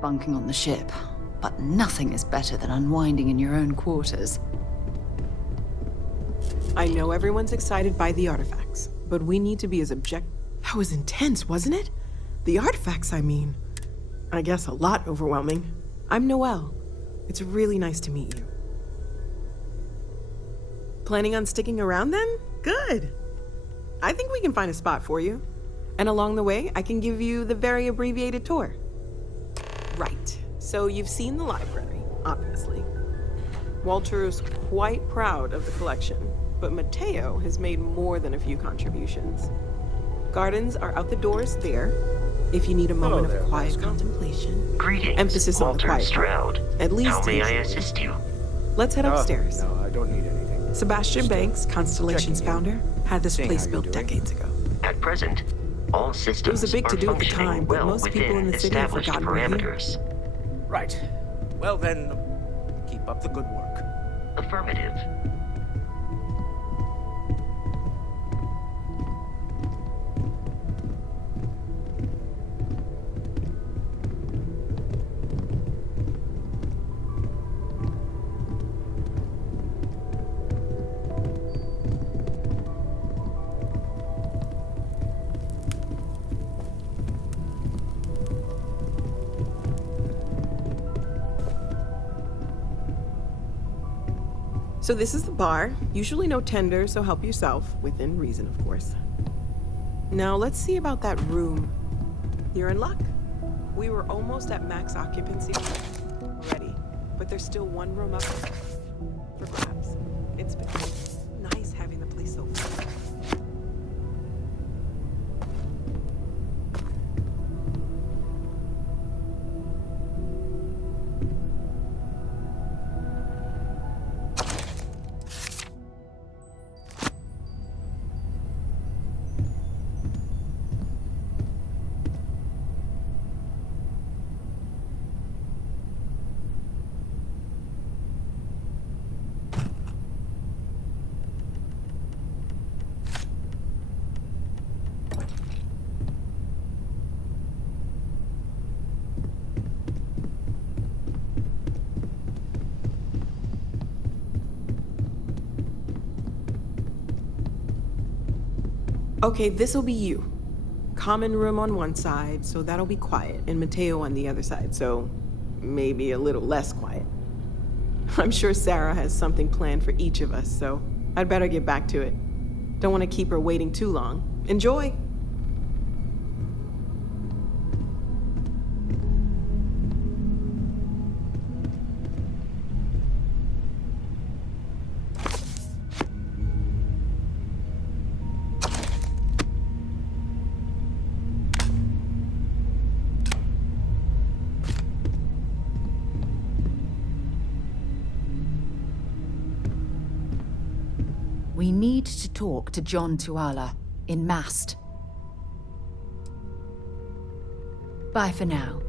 Bunking on the ship, but nothing is better than unwinding in your own quarters. I know everyone's excited by the artifacts, but we need to be as object- That was intense, wasn't it? The artifacts, I mean. I guess a lot overwhelming. I'm Noelle. It's really nice to meet you. Planning on sticking around then? Good. I think we can find a spot for you. And along the way, I can give you the very abbreviated tour. Right. So you've seen the library, obviously. Walter is quite proud of the collection, but Matteo has made more than a few contributions. Gardens are out the doors there, if you need a moment of quiet contemplation. Greetings, Emphasis on the Walter quiet Stroud. part, at least How may I usually. assist you? Let's head upstairs. No, I don't need anything. Sebastian Banks, Constellation's Checking in. founder, had this Seeing place how you're built doing. decades ago. At present, all systems It was a big are to-do at the functioning time, but well most people within in the city have established forgotten we're here. parameters. Right. Well then, keep up the good work. Affirmative. So this is the bar. Usually no tender, so help yourself, within reason, of course. Now let's see about that room. You're in luck. We were almost at max occupancy already, but there's still one room up for grabs. It's been nice having the place so full. Okay, this'll be you. Common room on one side, so that'll be quiet, and Mateo on the other side, so maybe a little less quiet. I'm sure Sarah has something planned for each of us, so I'd better get back to it. Don't want to keep her waiting too long. Enjoy! We need to talk to John Tuala in Mast. Bye for now.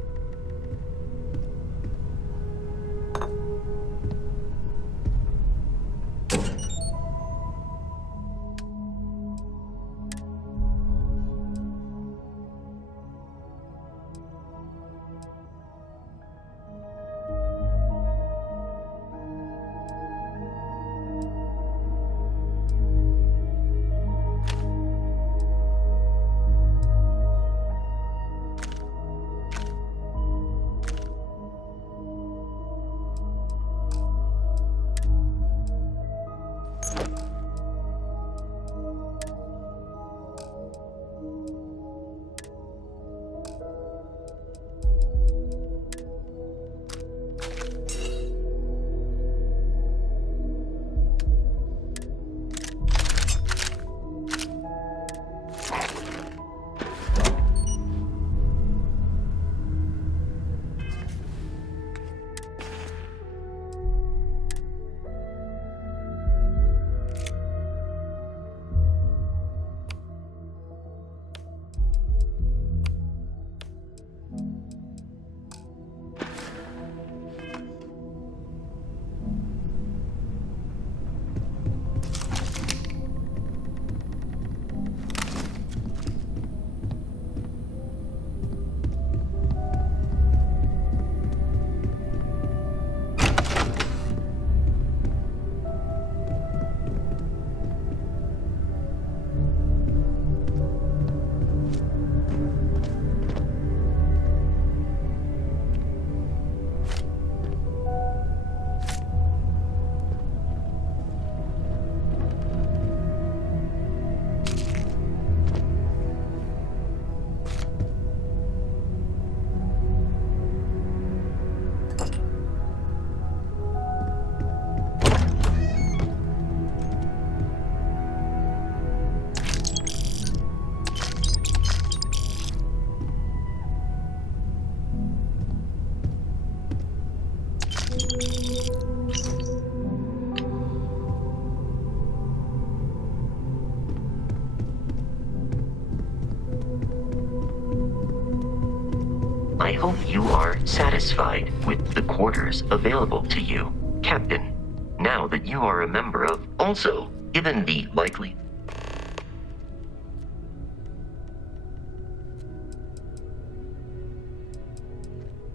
I hope you are satisfied with the quarters available to you, Captain, now that you are a member of. Also, given the likely...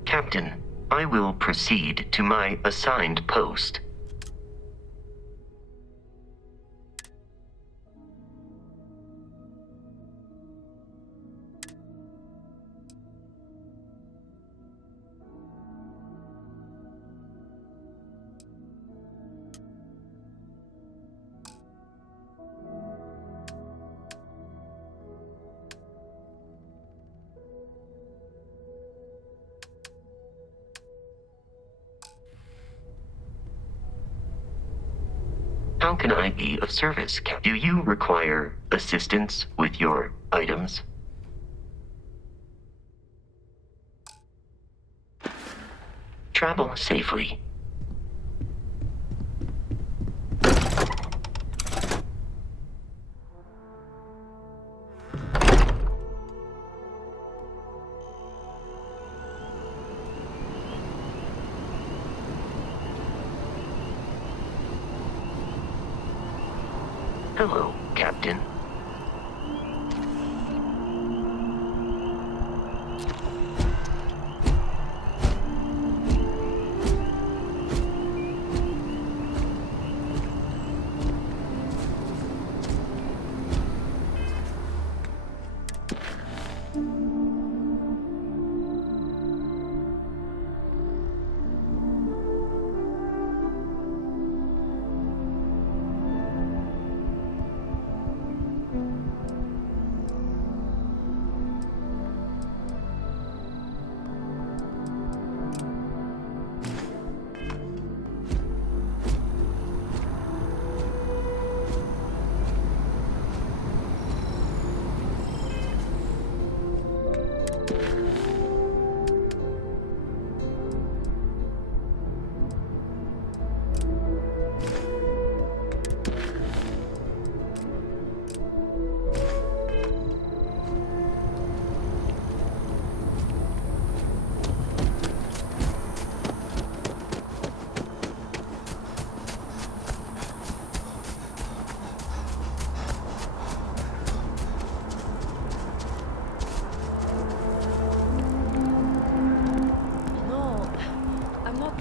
Captain, I will proceed to my assigned post. How can I be of service, Cap? Do you require assistance with your items? Travel safely. Hello, Captain.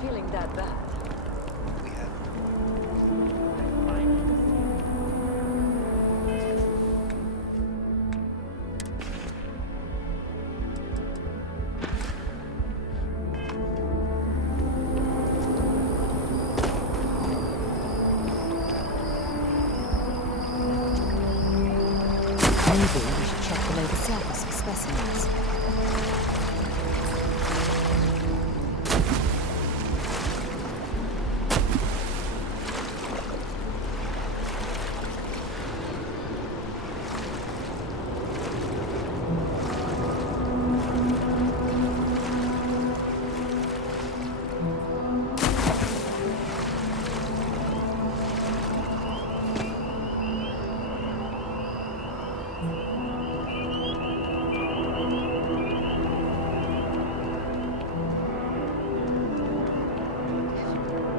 feeling that bad. We have Maybe we should check below the surface for specimens.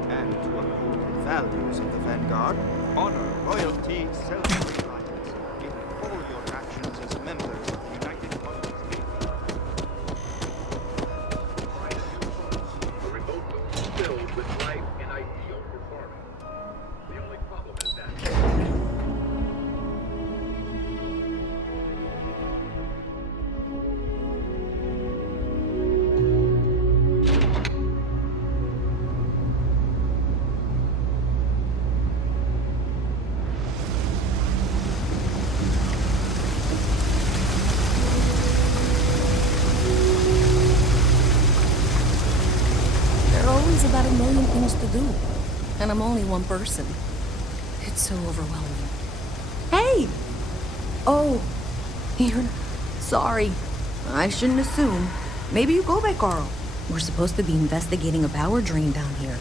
and to uphold the values of the Vanguard, honor, loyalty, self-reliance in all your actions as members of the United Colonies. A remote room filled with life and ideal performance. The only problem is that There are always about a million things to do, and I'm only one person. It's so overwhelming. Hey! Oh, you're... Sorry. I shouldn't assume. Maybe you go by Carl. We're supposed to be investigating a power drain down here.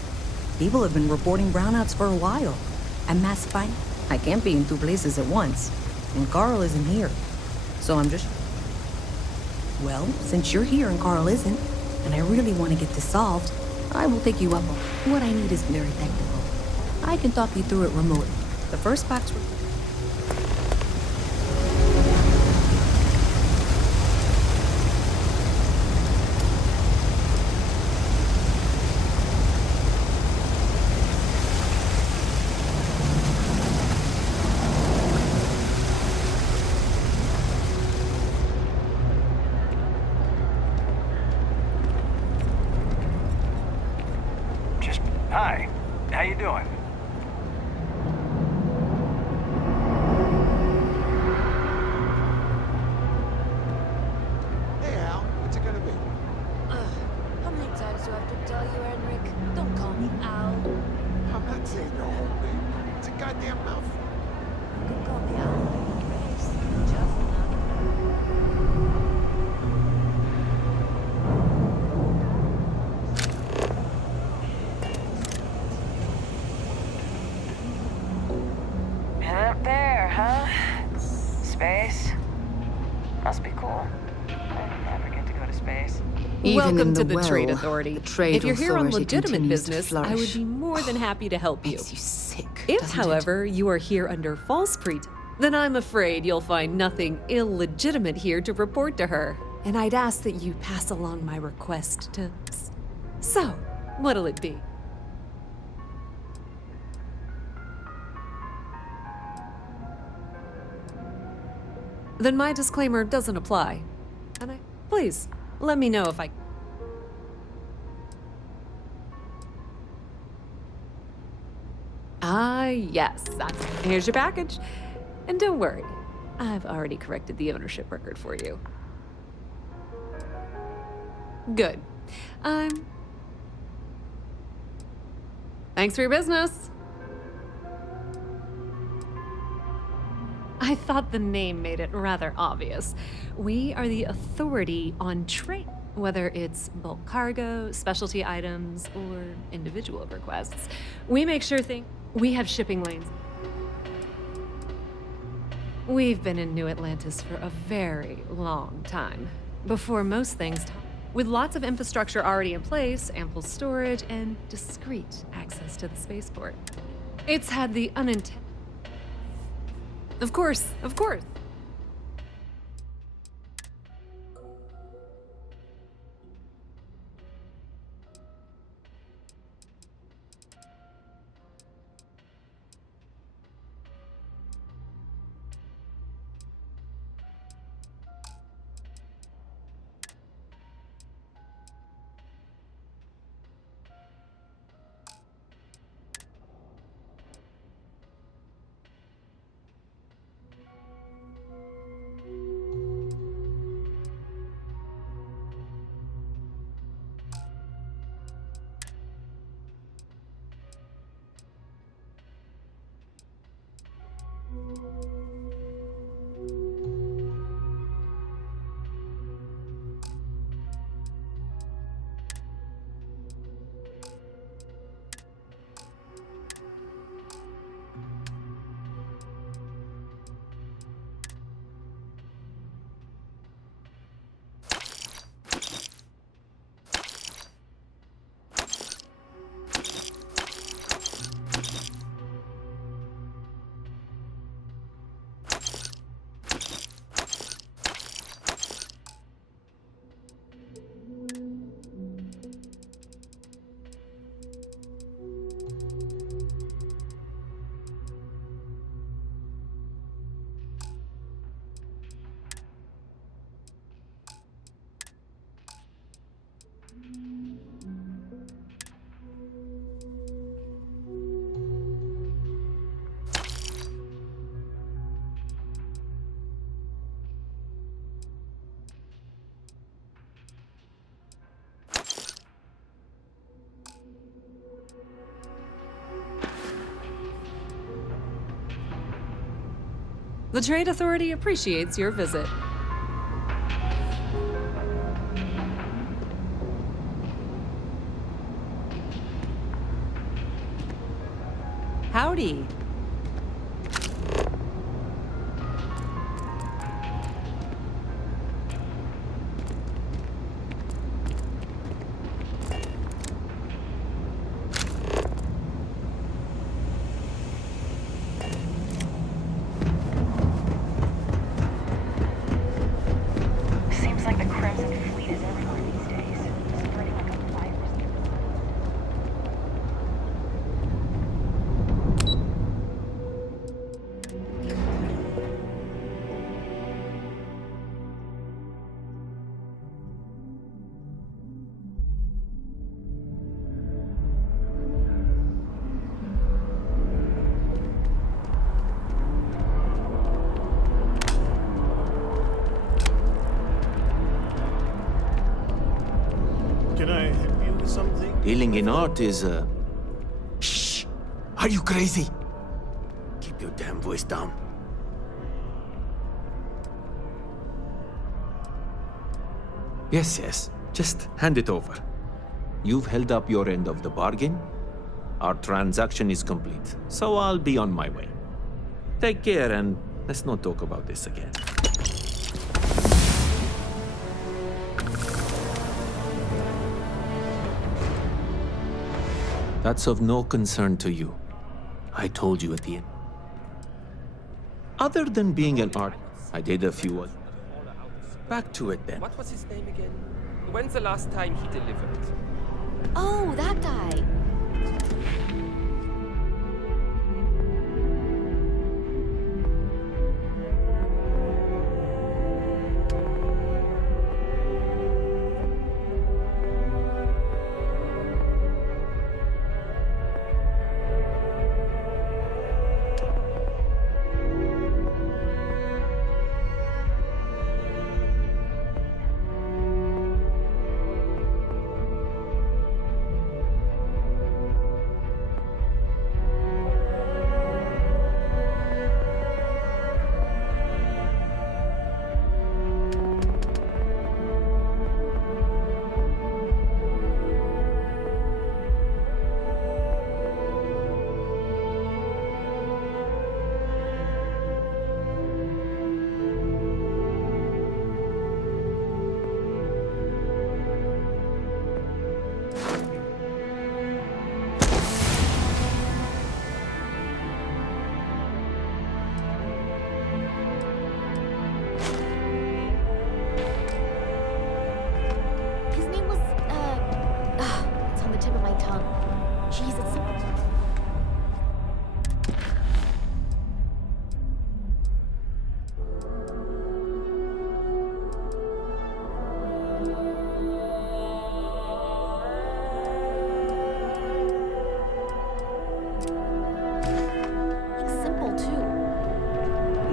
People have been reporting brownouts for a while. And massifying. I can't be in two places at once. And Carl isn't here. So I'm just... Well, since you're here and Carl isn't, and I really want to get this solved, I will take you up on it. What I need is very technical. I can talk you through it remotely. The first box... Hi, how you doing? Hey, Al, what's it gonna be? How many times do I have to tell you, Henrik? Don't call me Al. I'm not saying your whole name. It's a goddamn mouthful. You can call me Al. Grace. Just enough. Up there, huh? Space? Must be cool. I never get to go to space. Even Welcome in to the the Trade well, Authority. the Trade If you're here on Authority legitimate continues to business, I would flourish. be more than happy to help you. Makes you sick. If, doesn't it? however, you are here under false pretense, then I'm afraid you'll find nothing illegitimate here to report to her. And I'd ask that you pass along my request to... So, what'll it be? Then my disclaimer doesn't apply. And please, let me know if I... Ah, yes, here's your package. And don't worry, I've already corrected the ownership record for you. Good. Thanks for your business. I thought the name made it rather obvious. We are the authority on trade, whether it's bulk cargo, specialty items, or individual requests. We make sure we have shipping lanes. We've been in New Atlantis for a very long time. Before most things, with lots of infrastructure already in place, ample storage, and discreet access to the spaceport. It's had the unintended... Of course, of course. The Trade Authority appreciates your visit. Howdy. Seems like the Crimson Fleet is everywhere these days. Spreading like a virus. Can I help you with something? Dealing in art is, Shh! Are you crazy? Keep your damn voice down. Yes. Just hand it over. You've held up your end of the bargain. Our transaction is complete, so I'll be on my way. Take care and let's not talk about this again. That's of no concern to you. I told you at the end. Other than being an art, I did a few. Back to it then. What was his name again? When's the last time he delivered? Oh, that guy.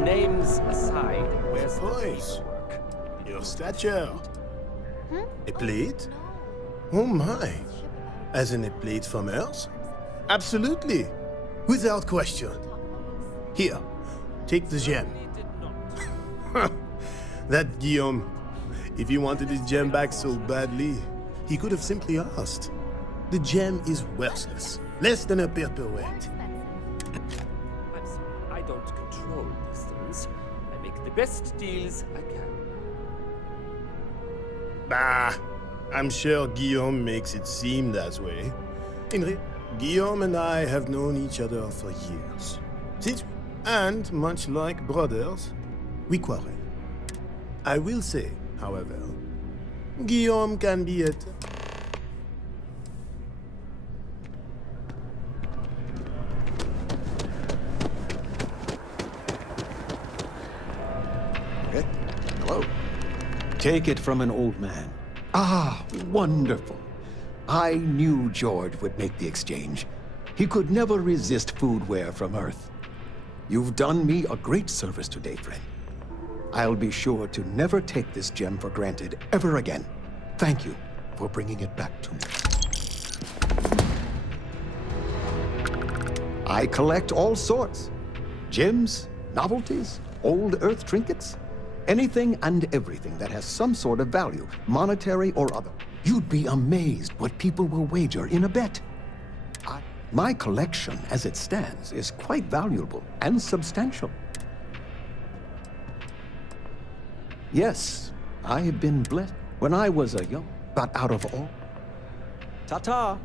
Names aside, where's Boys, your stature. A plate? No. Oh my. As in a plate from Earth? Absolutely. Without question. Here, take the gem. That Guillaume. If he wanted his gem back so badly, he could have simply asked. The gem is worthless. Less than a paperweight. I'm sorry, I don't control these things. I make the best deals I can. Bah, I'm sure Guillaume makes it seem that way. Henry, Guillaume and I have known each other for years. And much like brothers, we quarrel. I will say, however, Guillaume can be at... Hello. Take it from an old man. Ah, wonderful. I knew George would make the exchange. He could never resist foodware from Earth. You've done me a great service today, friend. I'll be sure to never take this gem for granted ever again. Thank you for bringing it back to me. I collect all sorts. Gems, novelties, Old Earth trinkets? Anything and everything that has some sort of value, monetary or other. You'd be amazed what people will wager in a bet. My collection, as it stands, is quite valuable and substantial. Yes, I have been blessed when I was a young, but out of all. Ta-ta!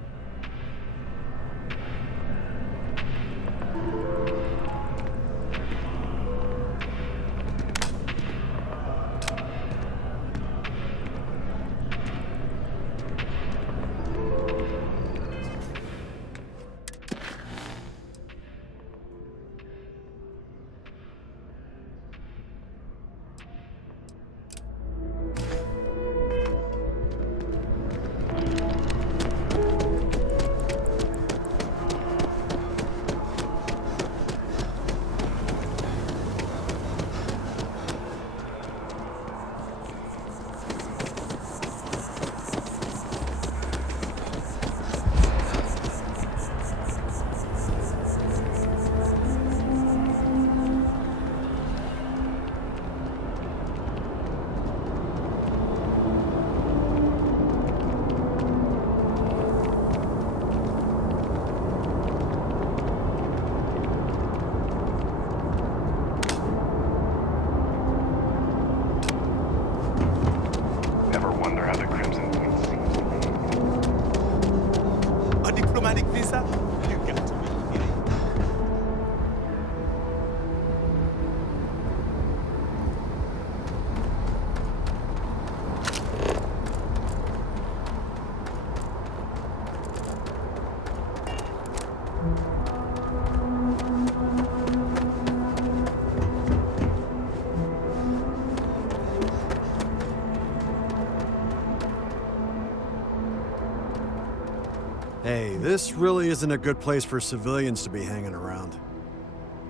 Hey, this really isn't a good place for civilians to be hanging around.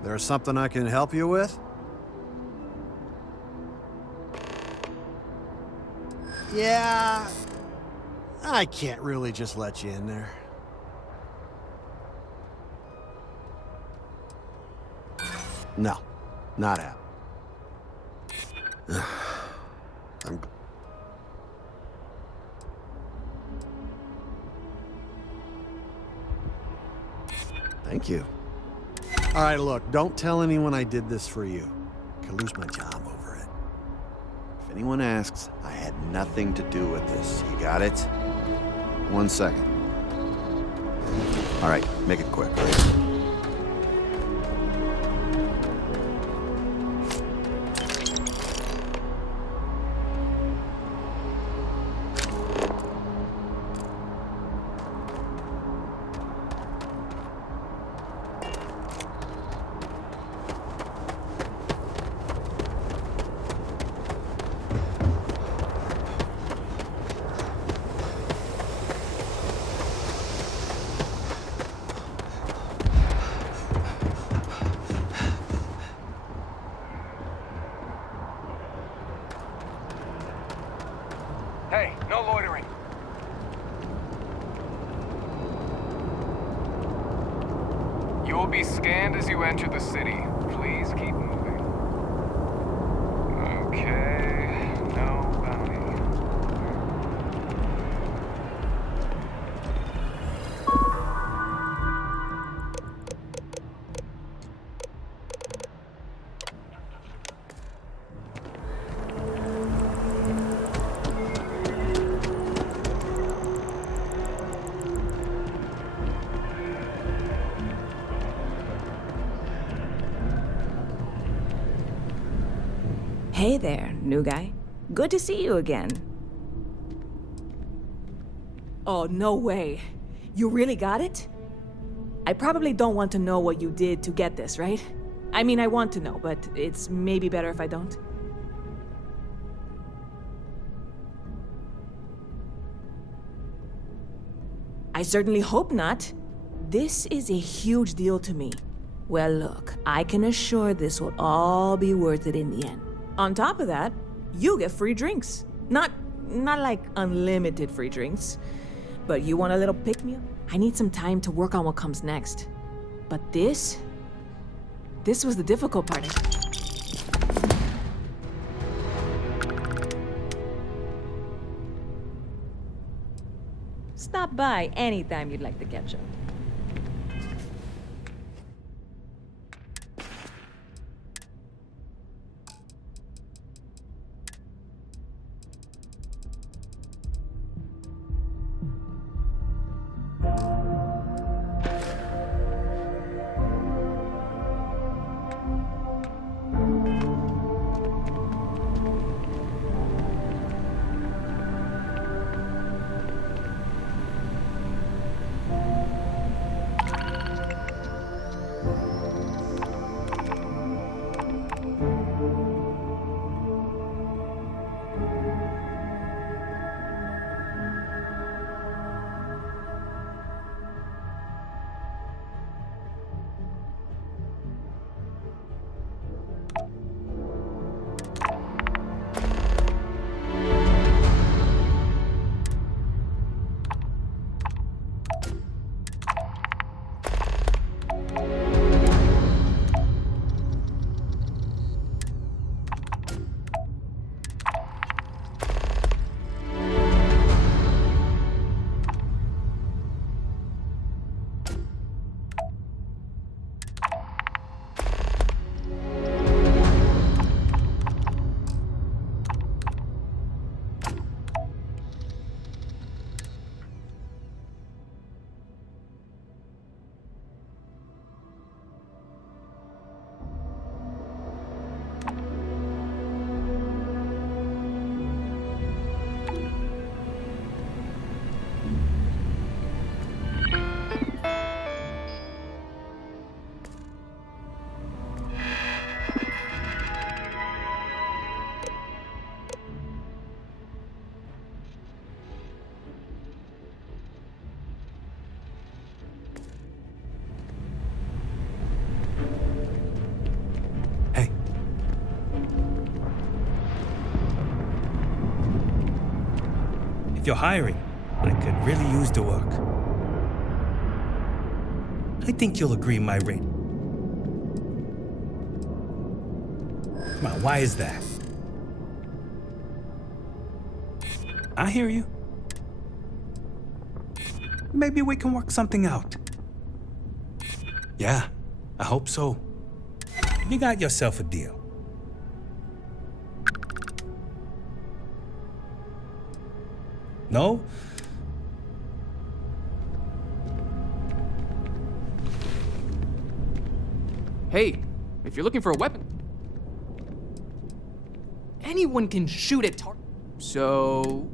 There's something I can help you with? Yeah, I can't really just let you in there. No, not happening. Thank you. All right, look, don't tell anyone I did this for you. I could lose my job over it. If anyone asks, I had nothing to do with this. You got it? 1 second. All right, make it quick. Hey, no loitering. You will be scanned as you enter the city. Please keep moving. Okay, no bounty. Hey there, new guy. Good to see you again. Oh, no way. You really got it? I probably don't want to know what you did to get this, right? I mean, I want to know, but it's maybe better if I don't. I certainly hope not. This is a huge deal to me. Well, look, I can assure this will all be worth it in the end. On top of that, you get free drinks. Not like unlimited free drinks, but you want a little pick-me-up? I need some time to work on what comes next. But this was the difficult part. Stop by anytime you'd like to catch up. If you're hiring, I could really use the work. I think you'll agree my rate. Come on, why is that? I hear you. Maybe we can work something out. Yeah, I hope so. You got yourself a deal. No? Hey, if you're looking for a weapon, anyone can shoot at targets. So,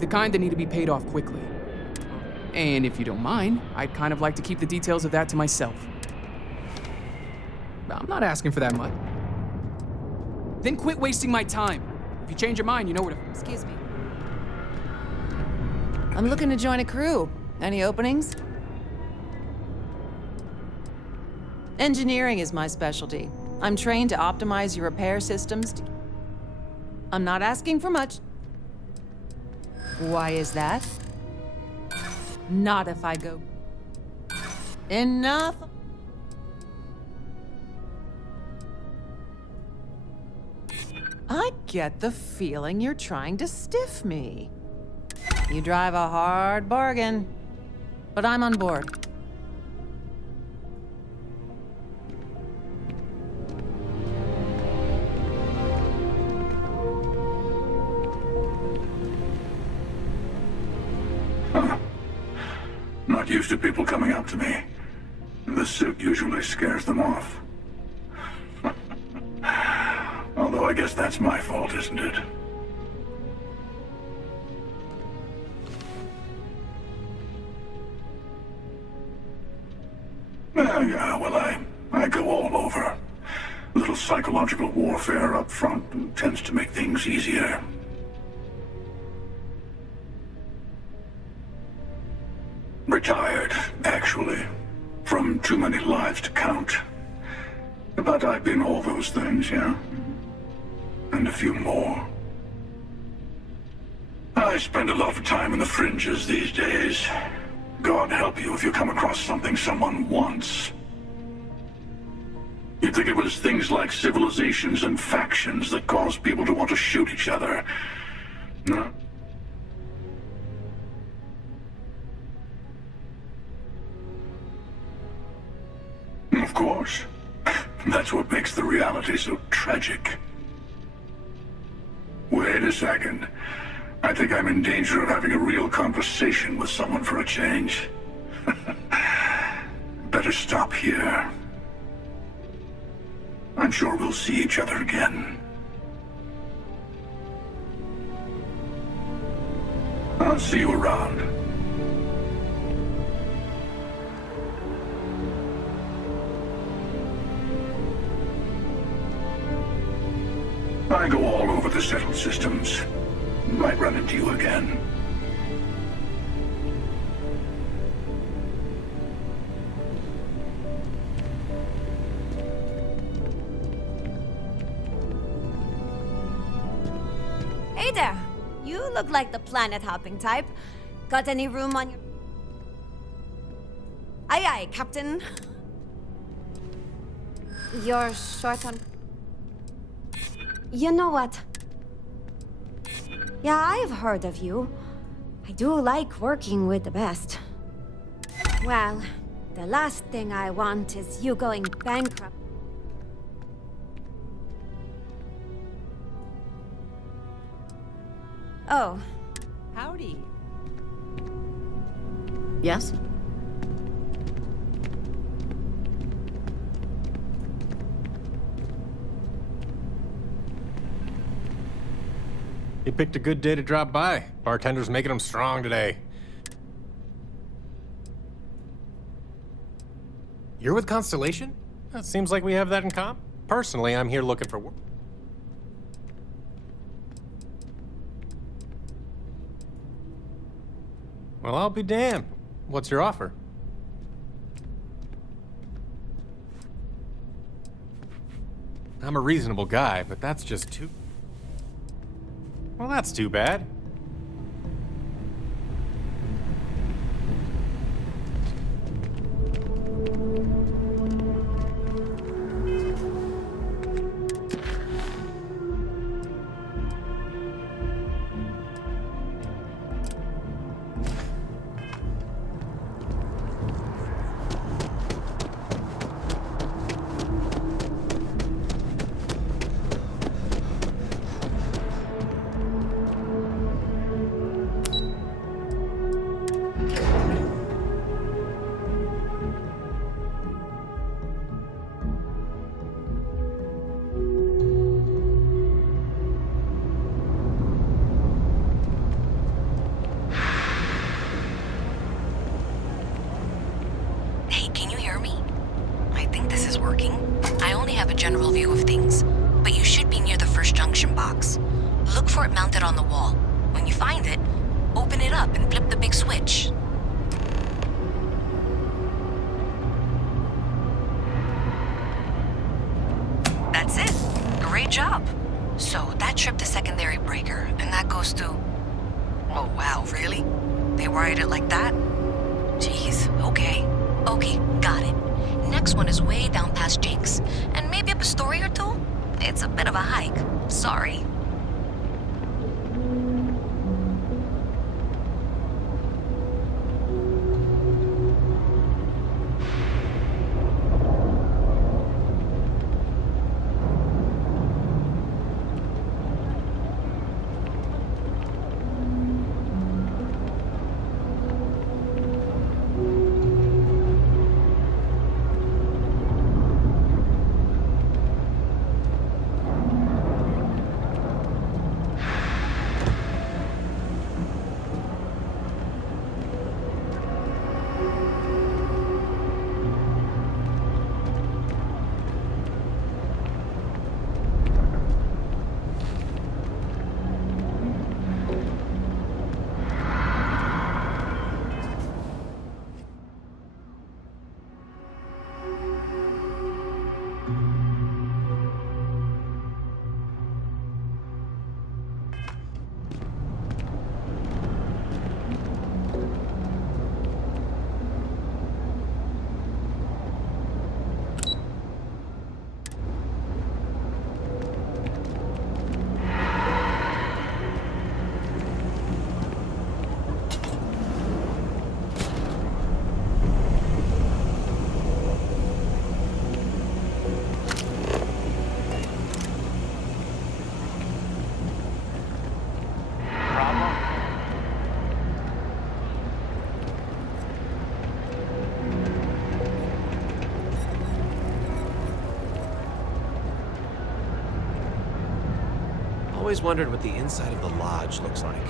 the kind that need to be paid off quickly. And if you don't mind, I'd kind of like to keep the details of that to myself. I'm not asking for that much. Then quit wasting my time. If you change your mind, you know where to... Excuse me. I'm looking to join a crew. Any openings? Engineering is my specialty. I'm trained to optimize your repair systems. I'm not asking for much. Why is that? Not if I go. Enough. I get the feeling you're trying to stiff me. You drive a hard bargain, but I'm on board. Not used to people coming up to me. The suit usually scares them off. Although I guess that's my fault, isn't it? Yeah, well, I go all over. A little psychological warfare up front tends to make things easier. Retired, actually. From too many lives to count. But I've been all those things, yeah? And a few more. I spend a lot of time in the fringes these days. God help you if you come across something someone wants. You'd think it was things like civilizations and factions that cause people to want to shoot each other. No? Of course. That's what makes the reality so tragic. Wait a second. I think I'm in danger of having a real conversation with someone for a change. Better stop here. I'm sure we'll see each other again. I'll see you around. I go all over the settled systems. Might run into you again. Hey there! You look like the planet-hopping type. Got any room on your... Aye aye, Captain. You're short on... You know what? Yeah, I've heard of you. I do like working with the best. Well, the last thing I want is you going bankrupt. Oh. Howdy. Yes? You picked a good day to drop by. Bartender's making them strong today. You're with Constellation? It seems like we have that in common. Personally, I'm here looking for work. Well, I'll be damned. What's your offer? I'm a reasonable guy, but that's just too... Well, that's too bad. general view of things, but you should be near the first junction box. Look for it mounted on the wall. When you find it, open it up and flip the big switch. That's it. Great job. So that tripped the secondary breaker, and that goes to... Oh, wow, really? They wired it like that? Jeez, okay. Okay, got it. Next one is way down past Jake's, and maybe up a story or two? It's a bit of a hike. Sorry. always wondered what the inside of the lodge looks like.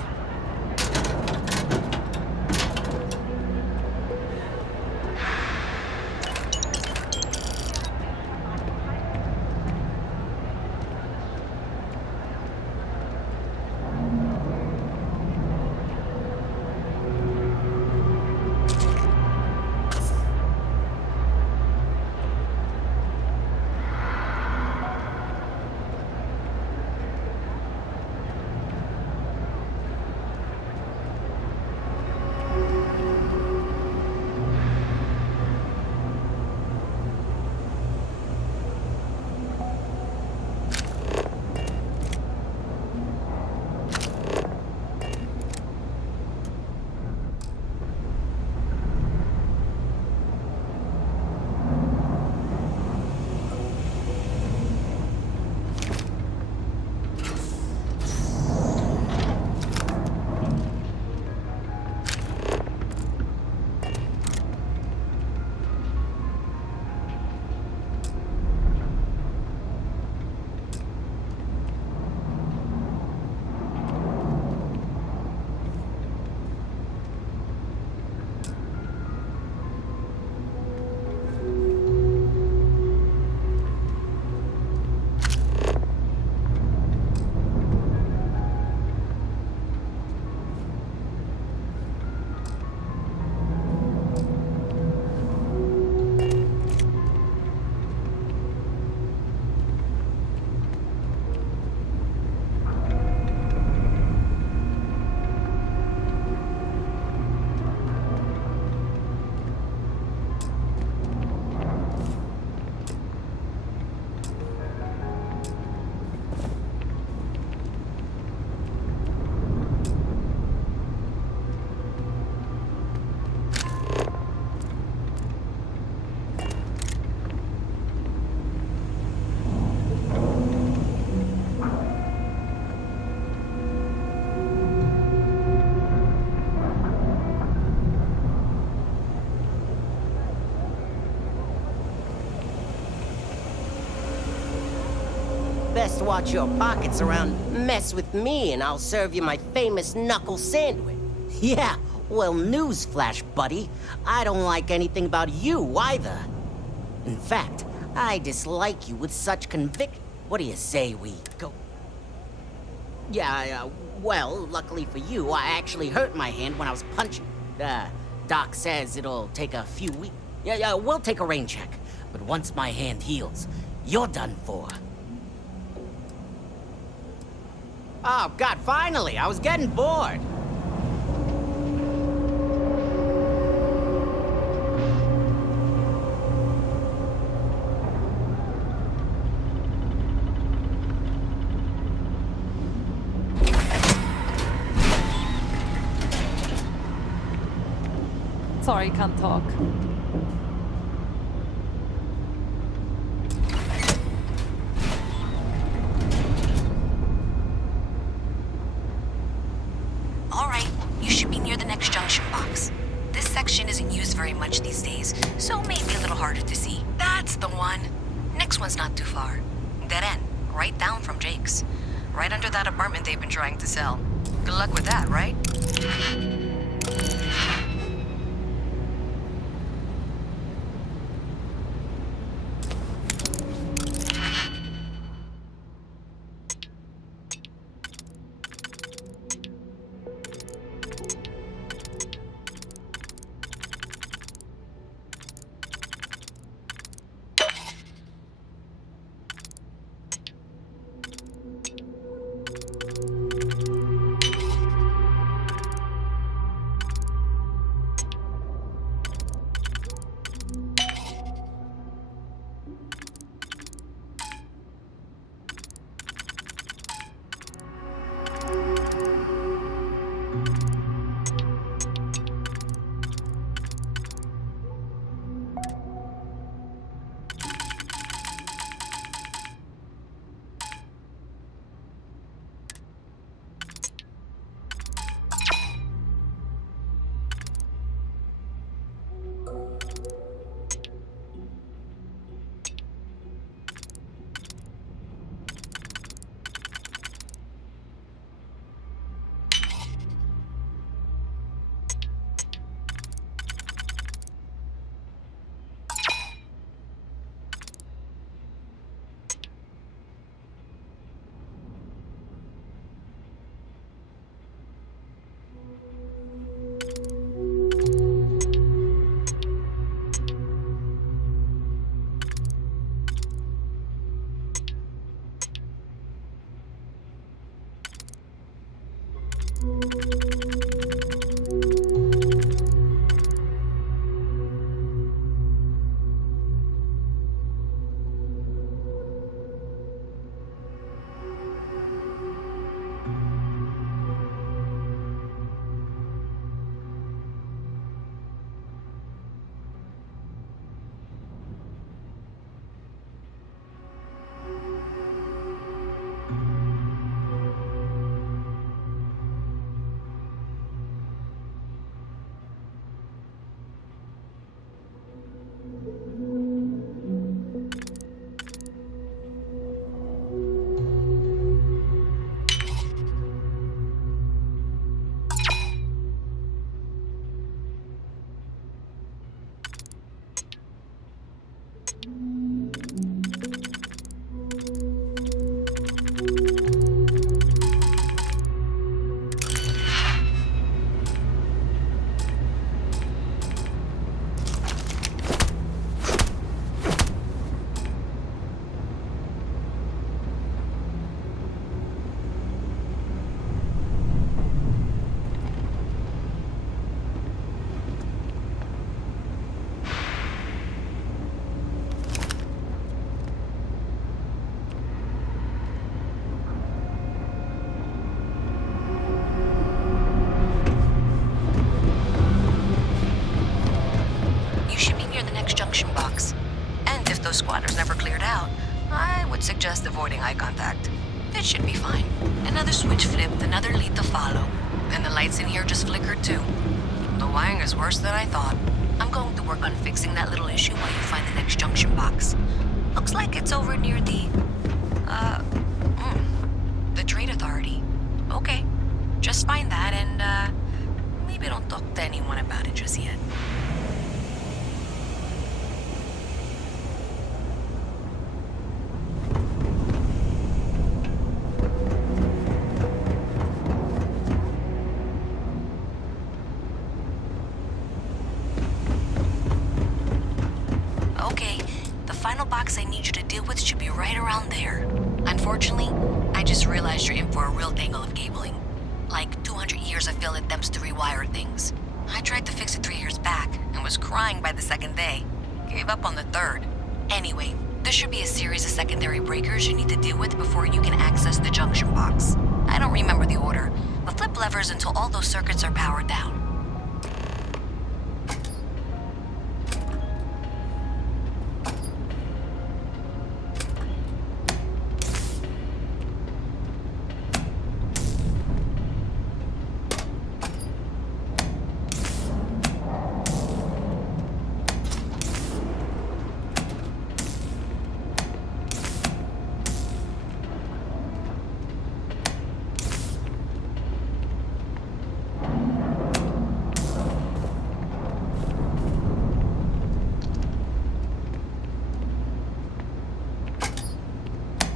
Best watch your pockets around mess with me and I'll serve you my famous knuckle sandwich. Yeah, well, newsflash, buddy. I don't like anything about you either. In fact, I dislike you with such conviction. What do you say we go? Yeah, well, luckily for you, I actually hurt my hand when I was punching. Doc says it'll take a few weeks. Yeah, we'll take a rain check. But once my hand heals, you're done for. Oh, God, finally! I was getting bored! Sorry, can't talk. All right, you should be near the next junction box. This section isn't used very much these days, so maybe a little harder to see. That's the one. Next one's not too far. Dead end, right down from Jake's. Right under that apartment they've been trying to sell. Good luck with that, right? those squatters never cleared out, I would suggest avoiding eye contact. It should be fine. Another switch flipped, another lead to follow. And the lights in here just flickered too. The wiring is worse than I thought. I'm going to work on fixing that little issue while you find the next junction box. Looks like it's over near the Trade Authority. Okay, just find that and, maybe don't talk to anyone about it just yet. Okay, the final box I need you to deal with should be right around there. Unfortunately, I just realized you're in for a real tangle of cabling. Like 200 years of failed attempts to rewire things. I tried to fix it 3 years back and was crying by the second day. Gave up on the third. Anyway, there should be a series of secondary breakers you need to deal with before you can access the junction box. I don't remember the order, but flip levers until all those circuits are powered down.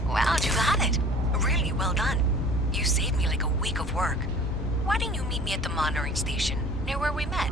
Wow, you got it. Really well done. You saved me like a week of work. Why didn't you meet me at the monitoring station, near where we met?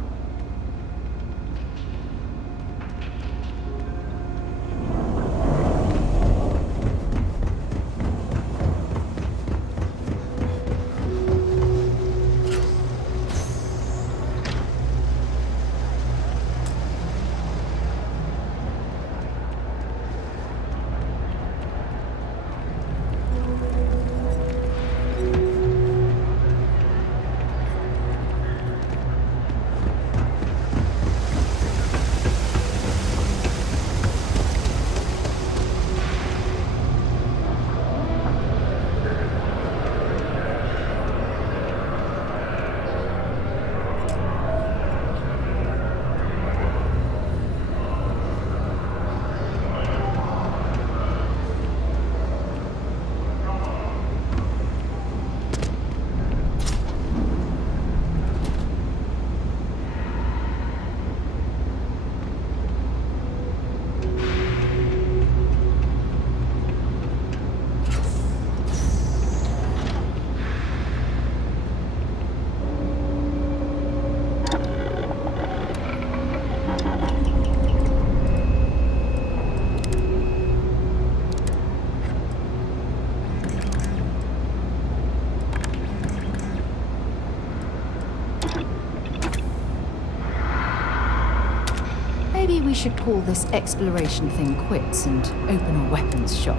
Maybe we should call this exploration thing quits and open a weapons shop.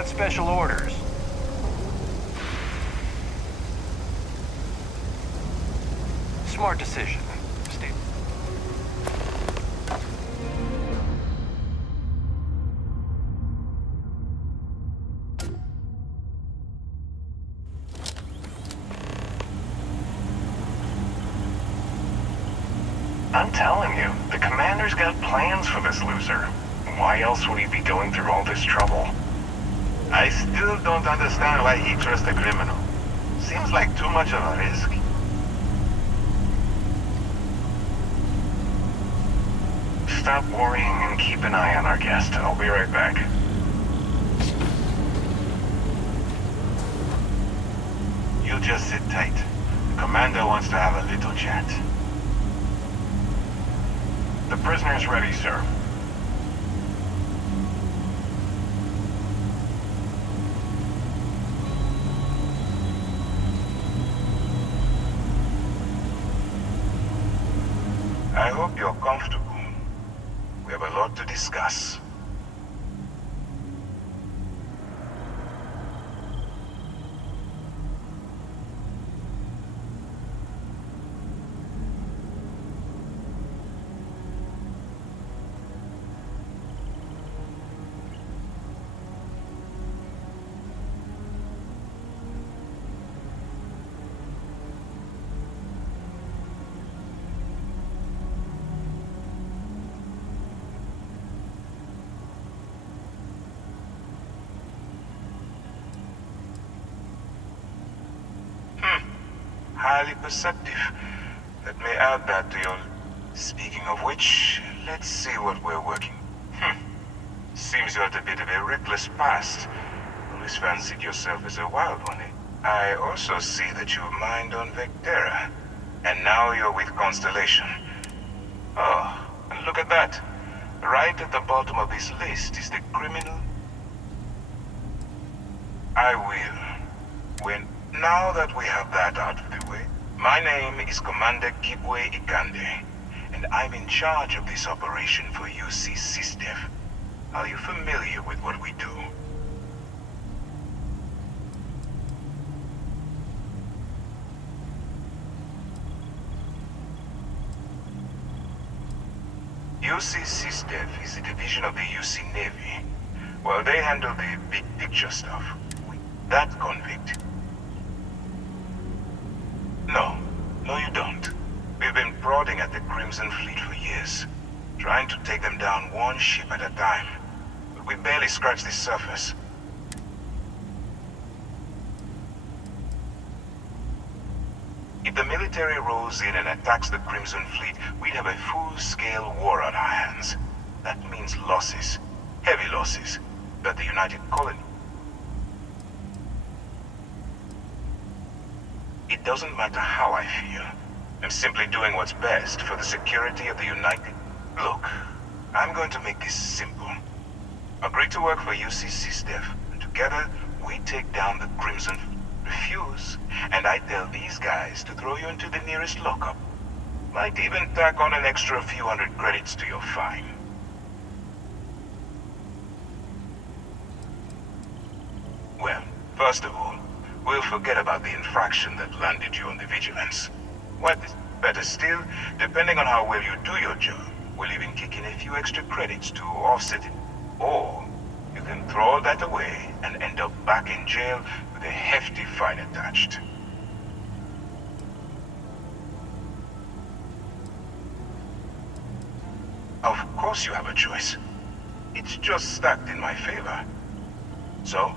got special orders. Smart decision, Steve. I'm telling you, the commander's got plans for this loser. Why else would he be going through all this trouble? I still don't understand why he trusts a criminal. Seems like too much of a risk. Stop worrying and keep an eye on our guest. I'll be right back. You just sit tight. The commander wants to have a little chat. The prisoner's ready, sir. I hope you're comfortable. We have a lot to discuss. Highly perceptive. Let me add that to your... Speaking of which, let's see what we're working. Seems you had a bit of a reckless past. Always fancied yourself as a wild one, eh? I also see that you mined on Vectera. And now you're with Constellation. Oh, and look at that. Right at the bottom of this list is the criminal... I will. Now that we have that out of the way, my name is Commander Kibwe Ikande, and I'm in charge of this operation for UC SysDev. Are you familiar with what we do? UC SysDev is a division of the UC Navy. Well, they handle the big picture stuff. That convict. No, you don't. We've been prodding at the Crimson Fleet for years, trying to take them down one ship at a time. But we barely scratched the surface. If the military rolls in and attacks the Crimson Fleet, we'd have a full-scale war on our hands. That means losses, heavy losses, that the United Colony... It doesn't matter how I feel. I'm simply doing what's best for the security of the United... Look, I'm going to make this simple. Agree to work for UC SysDev, and together we take down the Crimson... Refuse, and I tell these guys to throw you into the nearest lockup. Might even tack on an extra few hundred credits to your fine. Well, first of all, we'll forget about the infraction that landed you on the Vigilance. What is better still, depending on how well you do your job, we'll even kick in a few extra credits to offset it. Or you can throw all that away and end up back in jail with a hefty fine attached. Of course you have a choice. It's just stacked in my favor. So,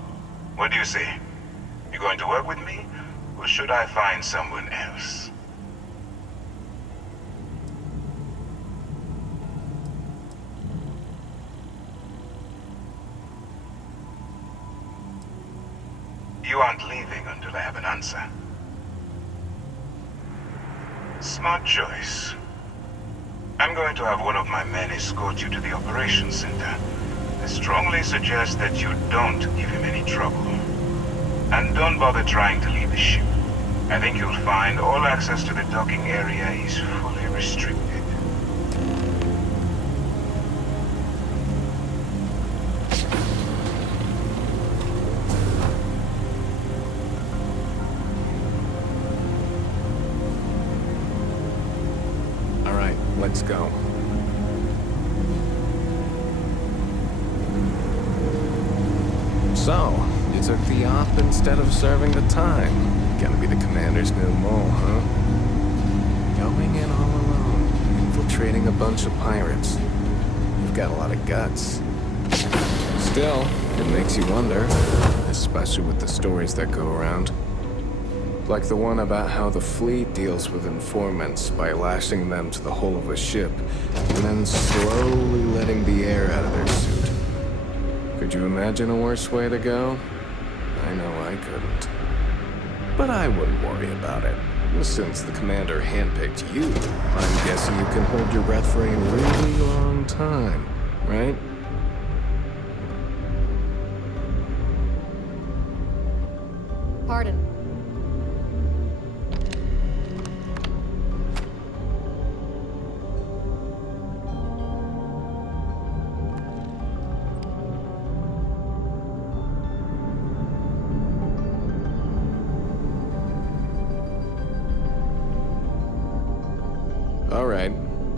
what do you say? You going to work with me, or should I find someone else? You aren't leaving until I have an answer. Smart choice. I'm going to have one of my men escort you to the operations center. I strongly suggest that you don't give him any trouble. And don't bother trying to leave the ship. I think you'll find all access to the docking area is fully restricted. Let's go. So, you took the op instead of serving the time. Gonna be the commander's new mole, huh? Going in all alone, infiltrating a bunch of pirates. You've got a lot of guts. Still, it makes you wonder, especially with the stories that go around. Like the one about how the fleet deals with informants by lashing them to the hull of a ship, and then slowly letting the air out of their suit. Could you imagine a worse way to go? I know I couldn't. But I wouldn't worry about it. Since the commander handpicked you, I'm guessing you can hold your breath for a really long time, right? Pardon. All right,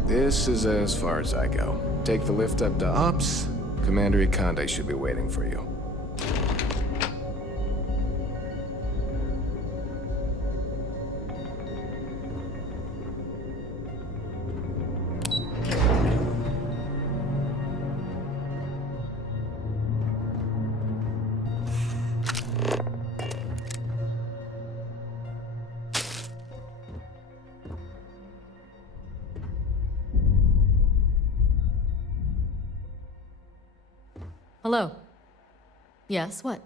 this is as far as I go. Take the lift up to Ops. Commander Ikande should be waiting for you. Hello. Yes, what?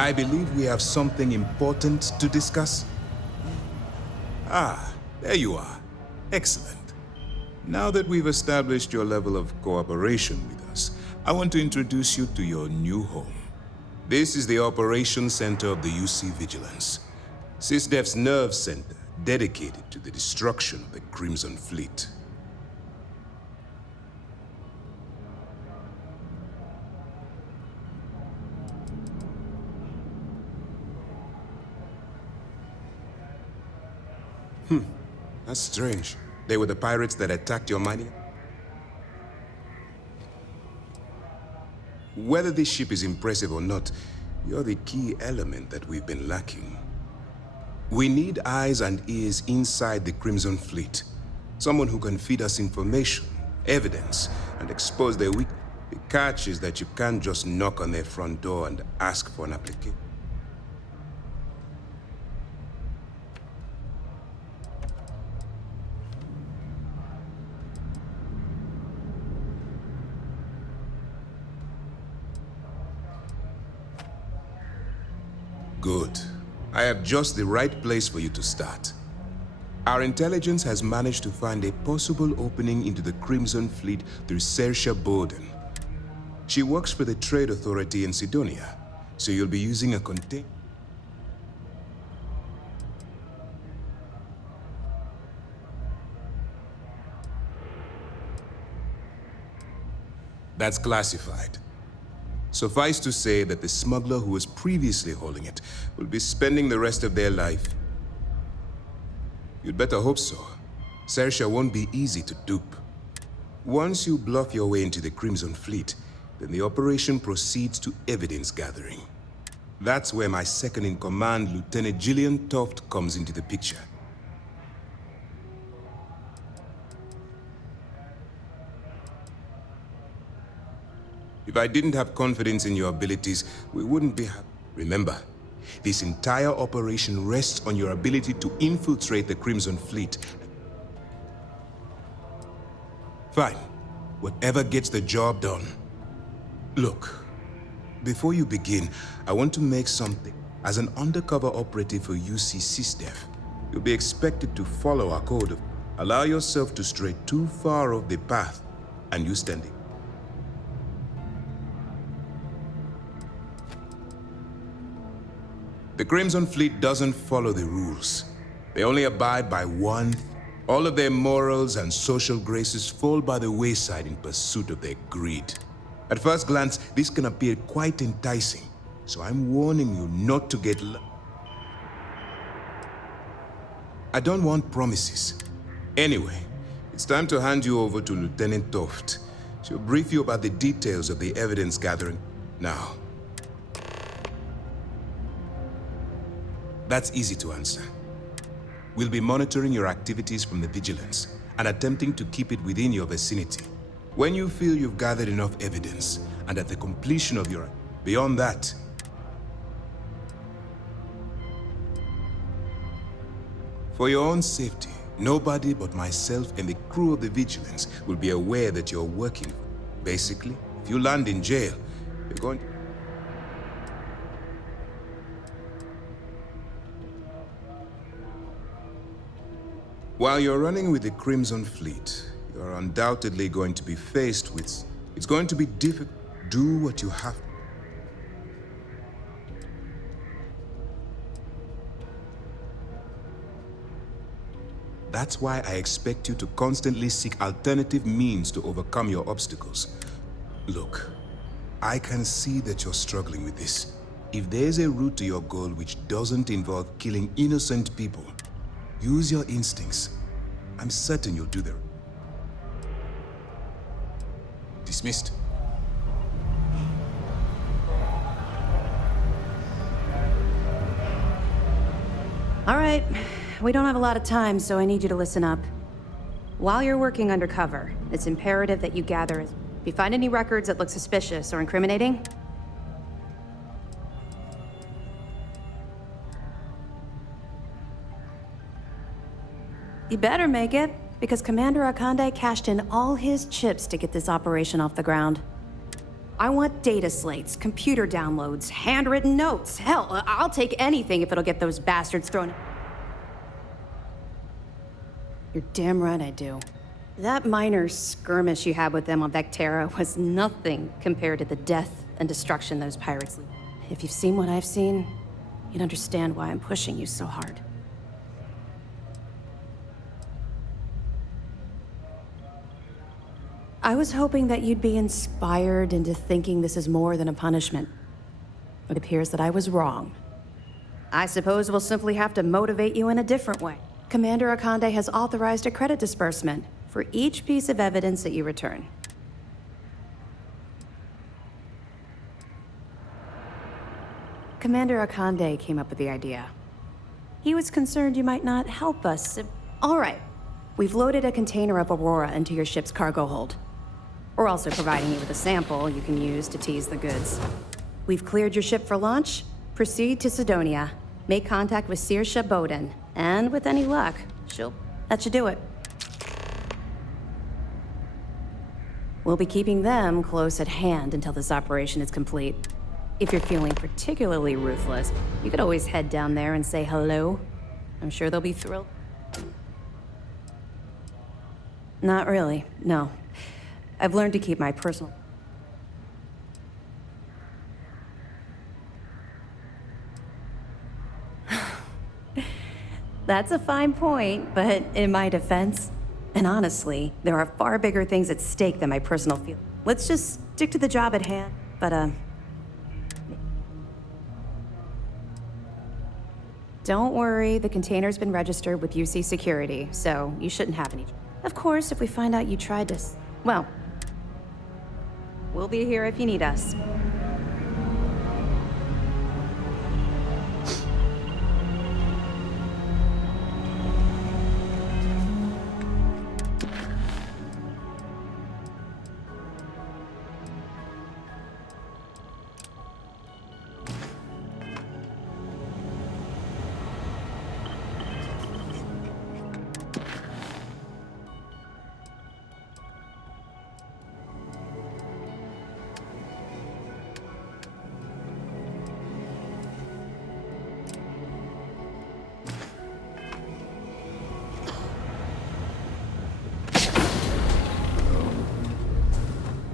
I believe we have something important to discuss. Ah, there you are. Excellent. Now that we've established your level of cooperation with us, I want to introduce you to your new home. This is the Operations Center of the UC Vigilance, SysDef's nerve center dedicated to the destruction of the Crimson Fleet. That's strange. They were the pirates that attacked your mining? Whether this ship is impressive or not, you're the key element that we've been lacking. We need eyes and ears inside the Crimson Fleet. Someone who can feed us information, evidence, and expose their weakness. The catch is that you can't just knock on their front door and ask for an application. Good. I have just the right place for you to start. Our intelligence has managed to find a possible opening into the Crimson Fleet through Saoirse Bowden. She works for the Trade Authority in Sidonia, so you'll be using a container. That's classified. Suffice to say that the smuggler who was previously holding it will be spending the rest of their life. You'd better hope so. Saoirse won't be easy to dupe. Once you bluff your way into the Crimson Fleet, then the operation proceeds to evidence gathering. That's where my second-in-command, Lieutenant Gillian Toft, comes into the picture. If I didn't have confidence in your abilities, we wouldn't be happy. Remember, this entire operation rests on your ability to infiltrate the Crimson Fleet. Fine. Whatever gets the job done. Look, before you begin, I want to make something. As an undercover operative for UC SysDef, you'll be expected to follow our code. Allow yourself to stray too far off the path, and you stand it. The Crimson Fleet doesn't follow the rules. They only abide by one. All of their morals and social graces fall by the wayside in pursuit of their greed. At first glance, this can appear quite enticing, so I'm warning you not to get I don't want promises. Anyway, it's time to hand you over to Lieutenant Toft. She'll brief you about the details of the evidence gathering. Now, that's easy to answer. We'll be monitoring your activities from the Vigilance and attempting to keep it within your vicinity. When you feel you've gathered enough evidence, and at the completion of your... Beyond that, for your own safety, nobody but myself and the crew of the Vigilance will be aware that you're working. Basically, if you land in jail, you're going... While you're running with the Crimson Fleet, you're undoubtedly going to be faced with... It's going to be difficult. Do what you have to. That's why I expect you to constantly seek alternative means to overcome your obstacles. Look, I can see that you're struggling with this. If there's a route to your goal which doesn't involve killing innocent people, use your instincts. I'm certain you'll do that. Dismissed. All right, we don't have a lot of time, so I need you to listen up. While you're working undercover, it's imperative that you gather... If you find any records that look suspicious or incriminating, you better make it, because Commander Akande cashed in all his chips to get this operation off the ground. I want data slates, computer downloads, handwritten notes. Hell, I'll take anything if it'll get those bastards thrown... You're damn right I do. That minor skirmish you had with them on Vectera was nothing compared to the death and destruction those pirates leave. If you've seen what I've seen, you'd understand why I'm pushing you so hard. I was hoping that you'd be inspired into thinking this is more than a punishment. It appears that I was wrong. I suppose we'll simply have to motivate you in a different way. Commander Akande has authorized a credit disbursement for each piece of evidence that you return. Commander Akande came up with the idea. He was concerned you might not help us. All right, we've loaded a container of Aurora into your ship's cargo hold. We're also providing you with a sample you can use to tease the goods. We've cleared your ship for launch. Proceed to Sidonia. Make contact with Saoirse Bowden. And with any luck, that should do it. We'll be keeping them close at hand until this operation is complete. If you're feeling particularly ruthless, you could always head down there and say hello. I'm sure they'll be thrilled. Not really, no. I've learned to keep my personal... That's a fine point, but in my defense, and honestly, there are far bigger things at stake than my personal feelings. Let's just stick to the job at hand. But, Don't worry, the container's been registered with UC Security, so you shouldn't have any. Of course, if we find out you tried to well, we'll be here if you need us.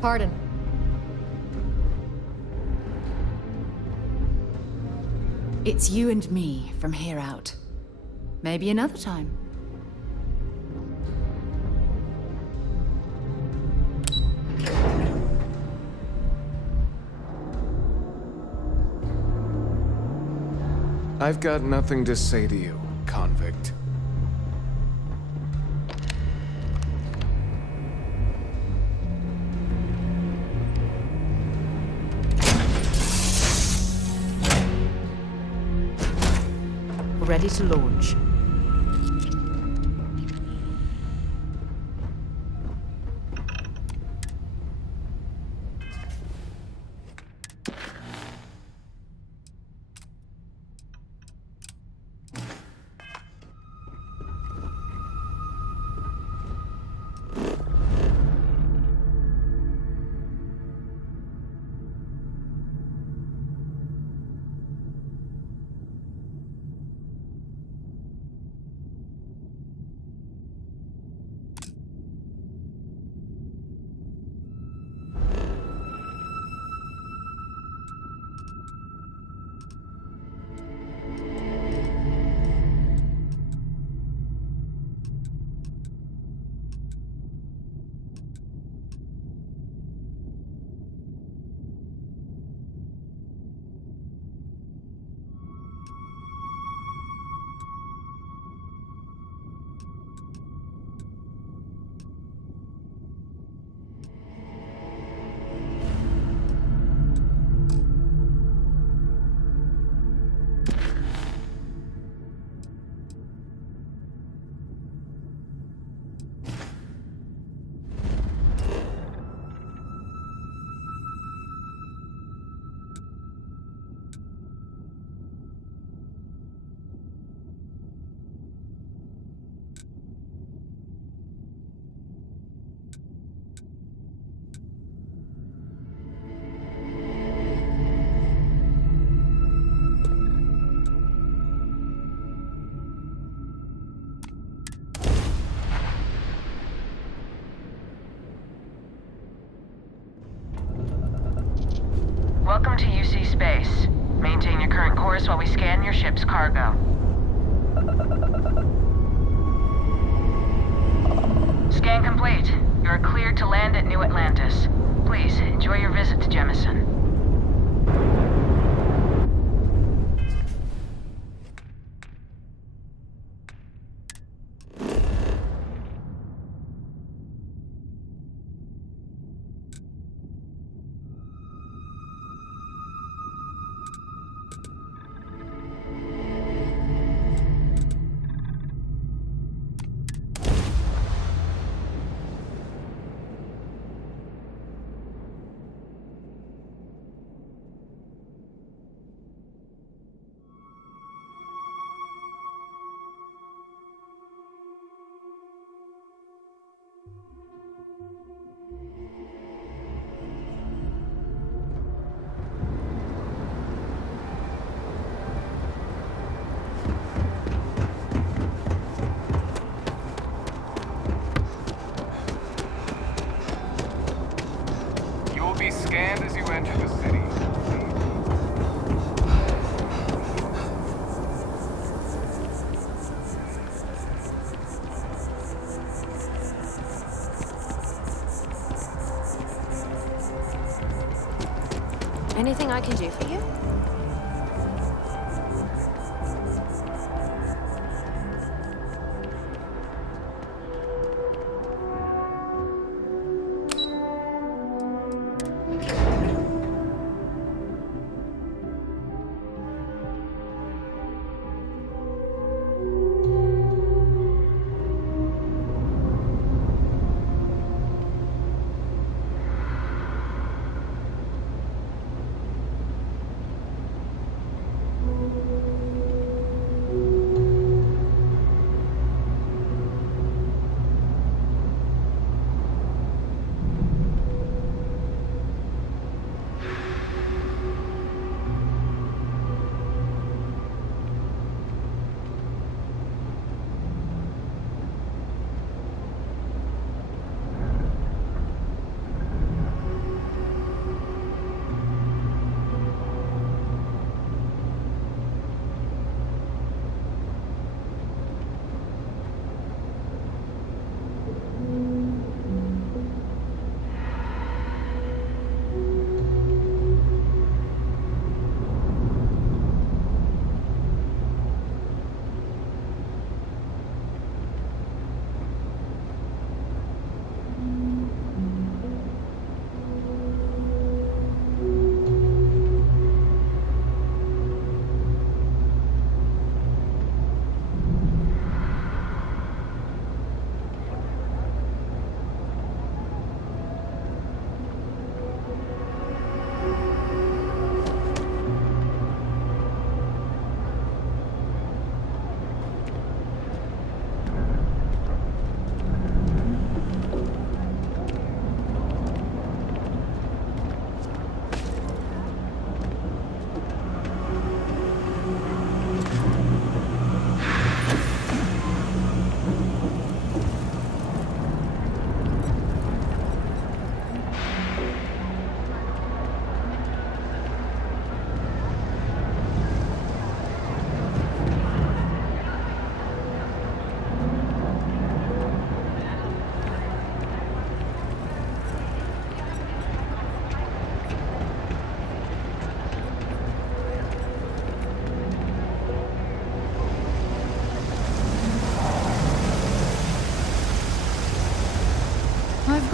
Pardon. It's you and me from here out. Maybe another time. I've got nothing to say to you, convict. Ready to launch. Welcome to UC Space. Maintain your current course while we scan your ship's cargo. Scan complete. You are cleared to land at New Atlantis. Please, enjoy your visit to Jemison. Be scanned as you enter the city. Anything I can do for you?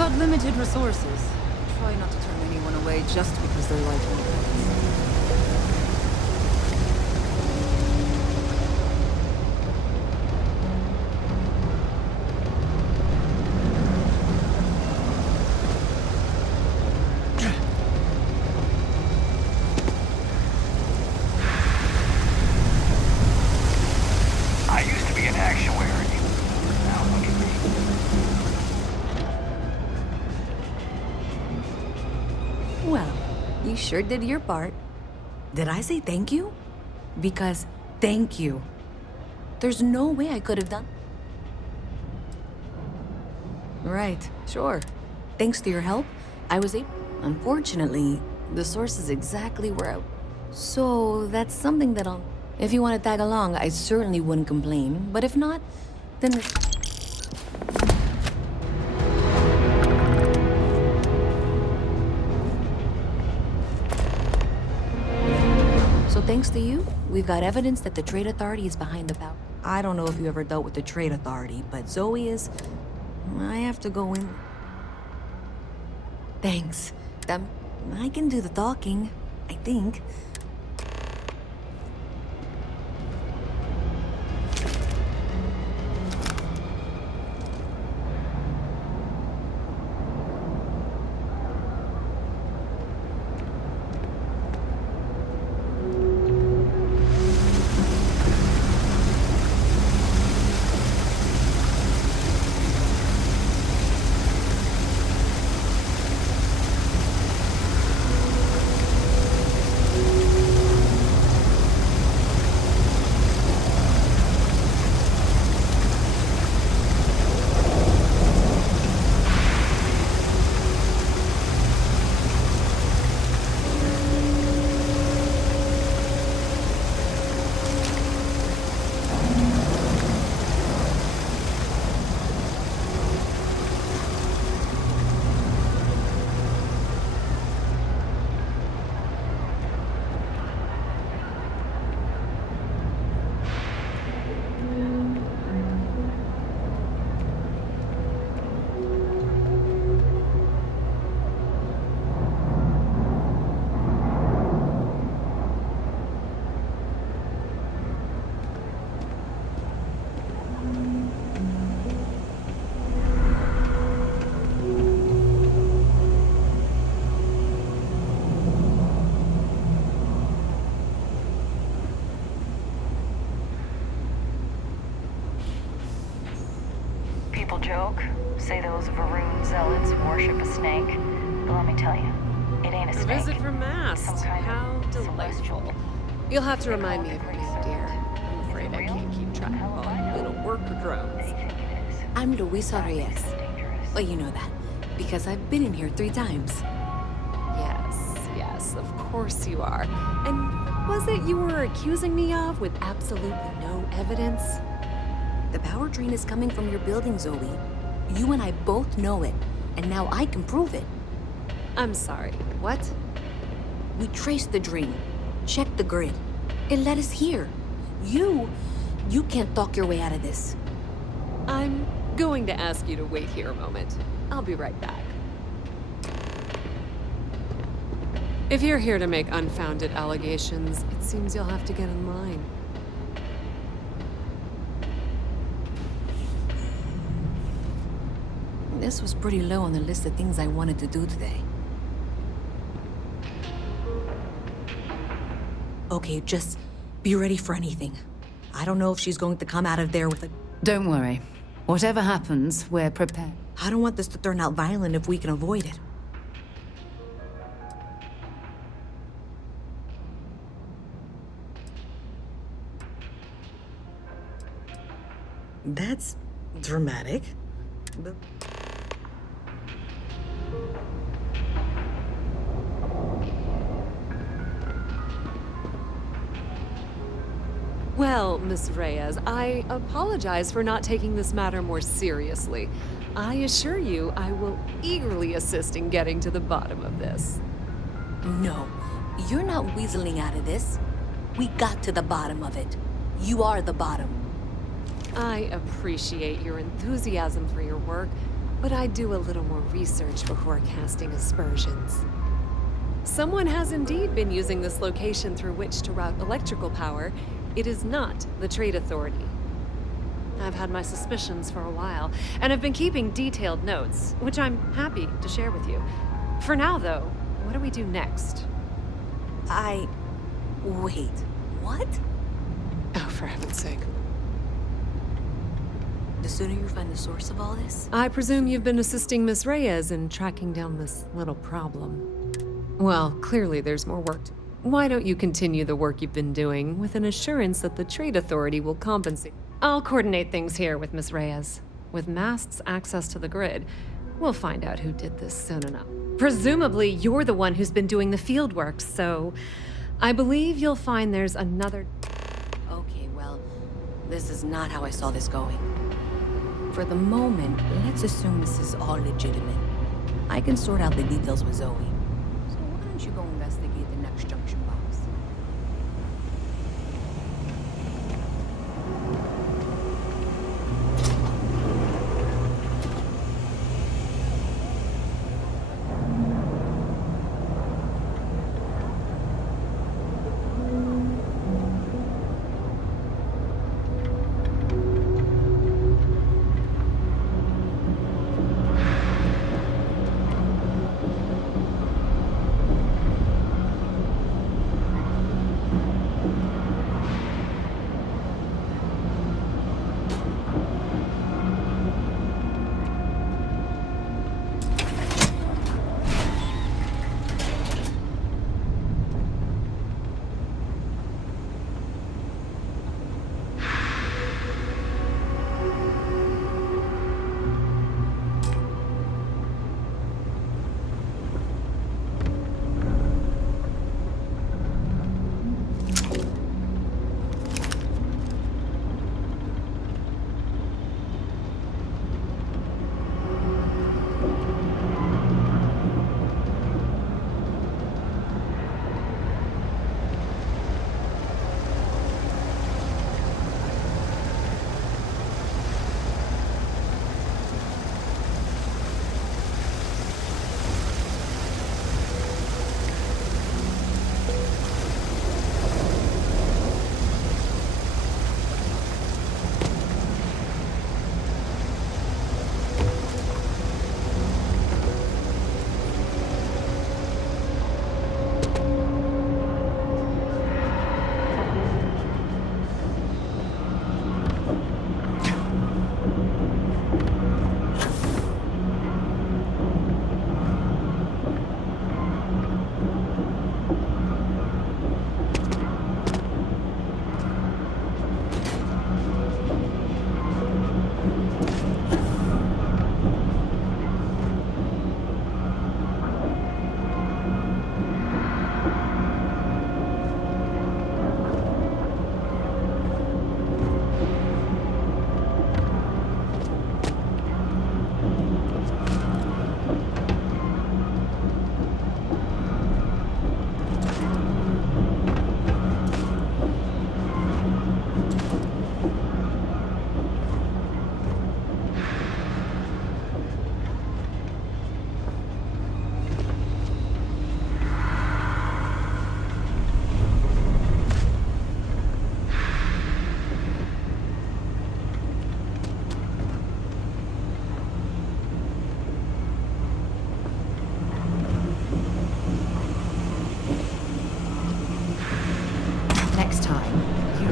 got limited resources. Try not to turn anyone away just because they're like you. I used to be an actuary. Now look at me. Well, you sure did your part. Did I say thank you? Because thank you. There's no way I could have done... Right, sure. Thanks to your help, I was able... Unfortunately, the source is exactly where I... So, that's something that I'll... If you want to tag along, I certainly wouldn't complain. But if not, then... So thanks to you, we've got evidence that the Trade Authority is behind the power. I don't know if you ever dealt with the Trade Authority, but Zoe is... I have to go in... Thanks. I can do the talking, I think. People joke, say those Varun zealots worship a snake, but let me tell you, it ain't a A snake. visit from Mast. How delightful. You'll have to remind me of your name, dear. I'm afraid I can't keep track of all your little worker drones. I'm Luisa Reyes. Well, you know that, because I've been in here 3 times. Yes, of course you are. And was it you were accusing me of with absolutely no evidence? The power drain is coming from your building, Zoe. You and I both know it, and now I can prove it. I'm sorry, what? We traced the drain, checked the grid. It led us here. You can't talk your way out of this. I'm going to ask you to wait here a moment. I'll be right back. If you're here to make unfounded allegations, it seems you'll have to get in line. This was pretty low on the list of things I wanted to do today. Okay, just be ready for anything. I don't know if she's going to come out of there with a... Don't worry. Whatever happens, we're prepared. I don't want this to turn out violent if we can avoid it. That's dramatic. But... Well, Miss Reyes, I apologize for not taking this matter more seriously. I assure you I will eagerly assist in getting to the bottom of this. No, you're not weaseling out of this. We got to the bottom of it. You are the bottom. I appreciate your enthusiasm for your work, but I'd do a little more research before casting aspersions. Someone has indeed been using this location through which to route electrical power. It is not the Trade Authority. I've had my suspicions for a while, and have been keeping detailed notes, which I'm happy to share with you. For now, though, what do we do next? Wait, what? Oh, for heaven's sake. The sooner you find the source of all this... I presume you've been assisting Miss Reyes in tracking down this little problem. Well, clearly there's more work to... Why don't you continue the work you've been doing with an assurance that the Trade Authority will compensate? I'll coordinate things here with Miss Reyes. With Mast's access to the grid, we'll find out who did this soon enough. Presumably, you're the one who's been doing the field work, so... I believe you'll find there's another... Okay, well, this is not how I saw this going. For the moment, let's assume this is all legitimate. I can sort out the details with Zoe. So why don't you go investigate the next junction box?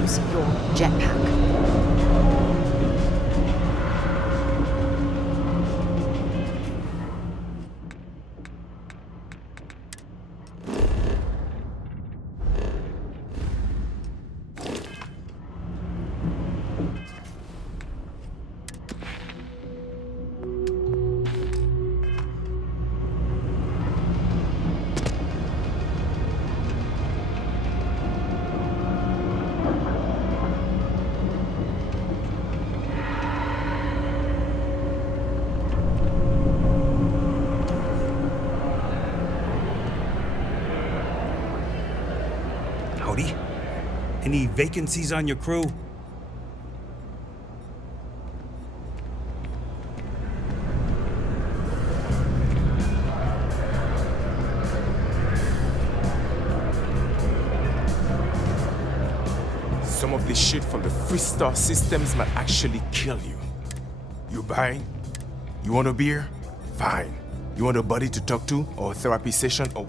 use your jetpack. Howdy. Any vacancies on your crew? shit from the Freestar systems might actually kill you. You buying? You want a beer? Fine. You want a buddy to talk to, or a therapy session, or...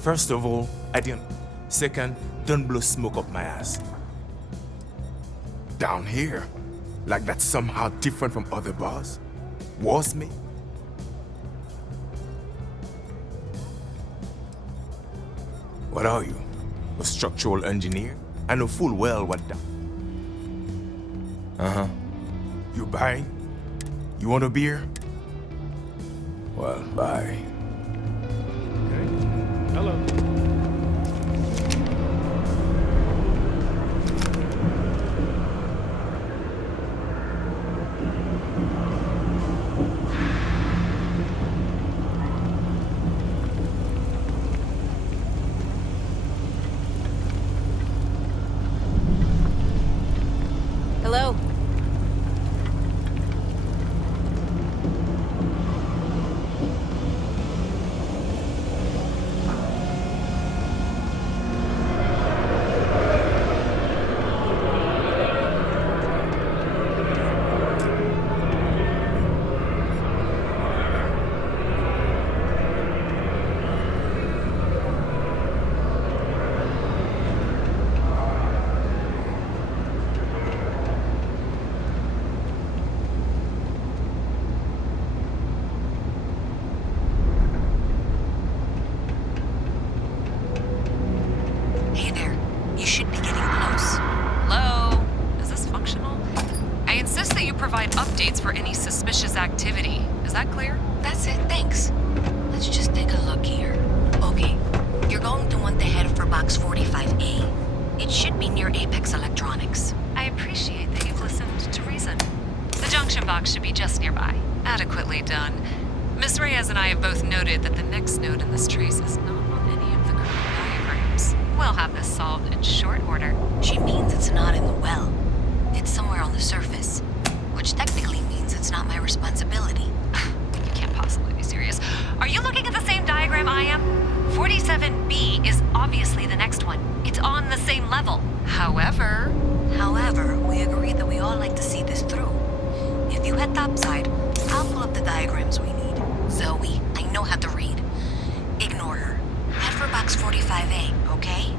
First of all, I didn't. Second, don't blow smoke up my ass. Down here? Like that's somehow different from other bars? Was me? What are you? A structural engineer? I know full well what that... Uh-huh. You buying? You want a beer? Well, bye. Hello. Hello. Hey there. You should be getting close. Hello? Is this functional? I insist that you provide updates for any suspicious activity. Is that clear? That's it, thanks. Let's just take a look here. Okay, you're going to want to head for box 45A. It should be near Apex Electronics. I appreciate that you've listened to reason. The junction box should be just nearby. Adequately done. Miss Reyes and I have both noted that the next node in this trace is not on any of the current diagrams. We'll have this solved in short order. She means it's not in the well. It's somewhere on the surface. Which technically means it's not my responsibility. You can't possibly be serious. Are you looking at the same diagram I am? 47B is obviously the next one. It's on the same level. However, we agreed that we all like to see this through. If you head topside, I'll pull up the diagrams we need. Zoe, I know how to read. Ignore her. Head for box 45A, okay?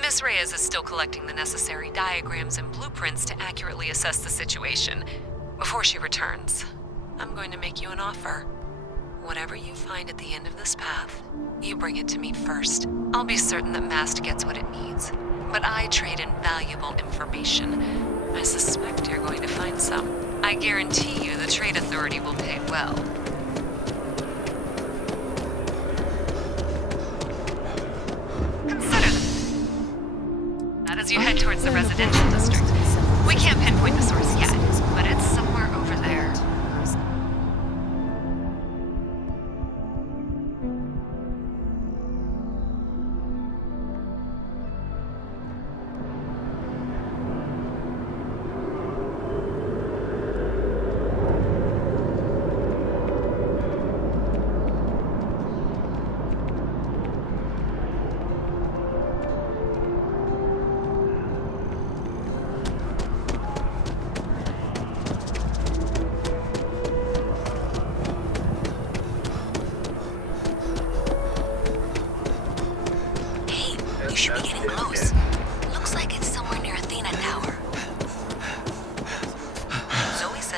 Miss Reyes is still collecting the necessary diagrams and blueprints to accurately assess the situation. Before she returns, I'm going to make you an offer. Whatever you find at the end of this path, you bring it to me first. I'll be certain that Mast gets what it needs. But I trade in valuable information. I suspect you're going to find some. I guarantee you the Trade Authority will pay well. Consider that as you head towards the residential district. We can't pinpoint the source yet, but it's somewhere over there.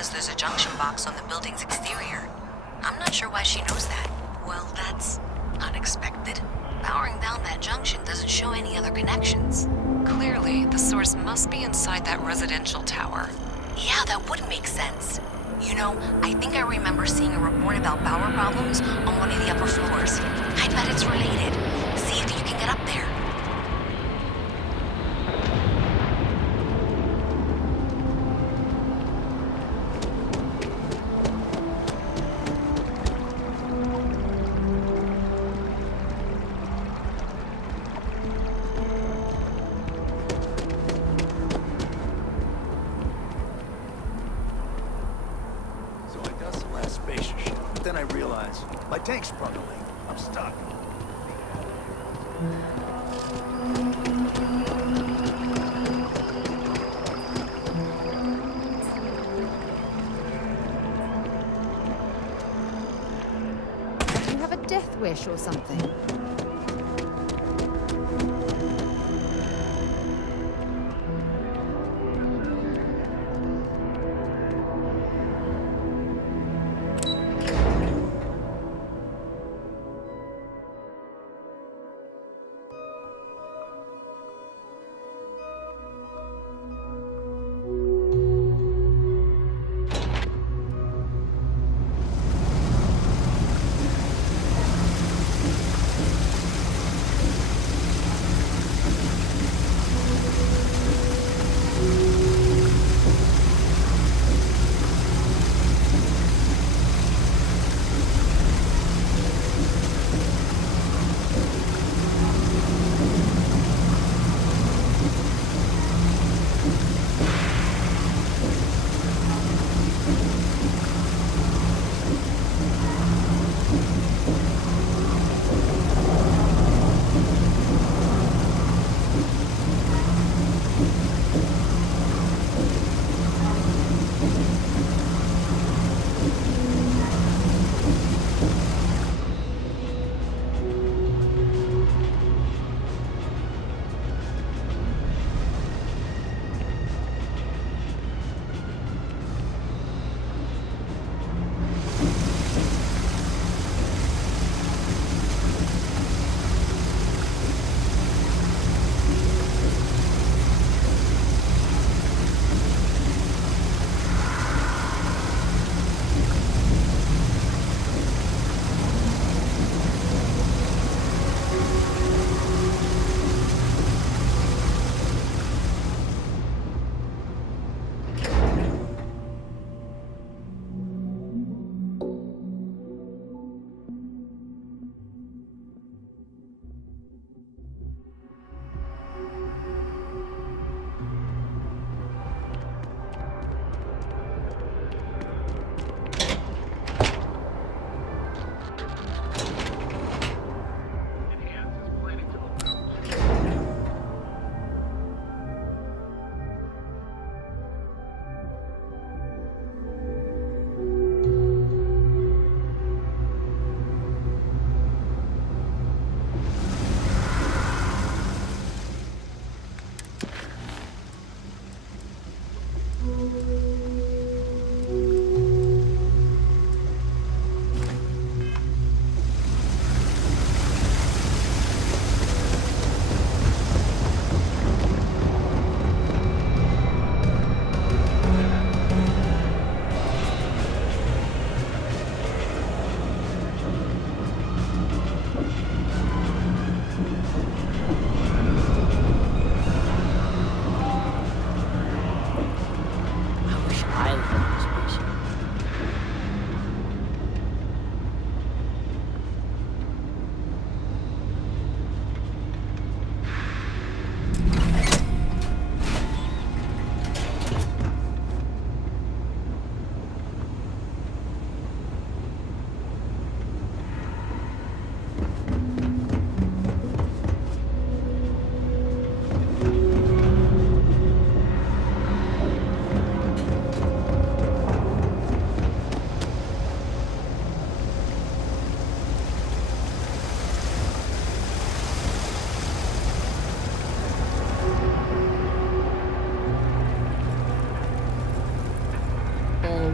says there's a junction box on the building's exterior. I'm not sure why she knows that. Well, that's unexpected. Powering down that junction doesn't show any other connections. Clearly, the source must be inside that residential tower. Yeah, that would make sense. You know, I think I remember seeing a report about power problems on one of the upper floors. I bet it's related. See if you can get up there. Then I realized my tank's sprung a leak. I'm stuck. Do you have a death wish or something?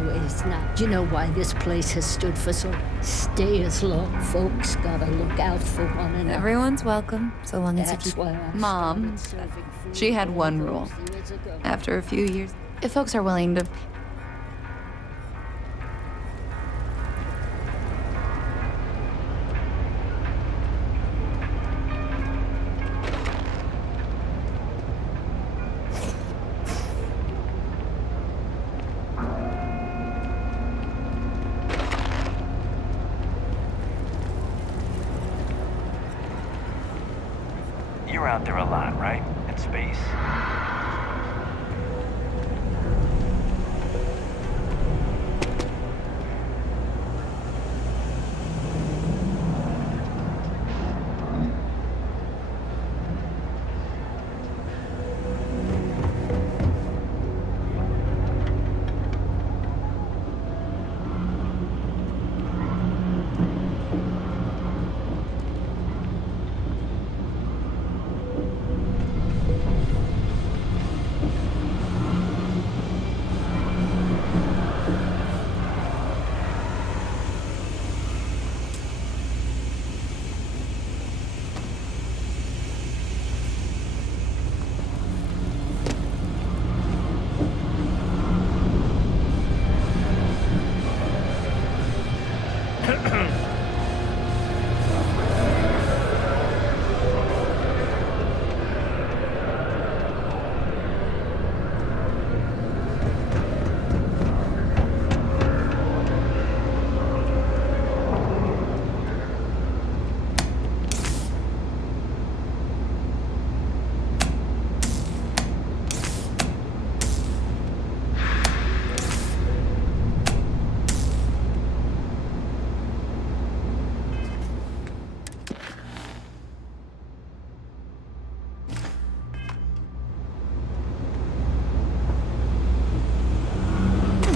always now. Do you know why this place has stood for so? Stay as long. Folks gotta look out for one another. Everyone's welcome, so long as you That's keep... why I Mom, started serving food she had one rule. years ago. After a few years, if folks are willing to... You're out there a lot, right? In space?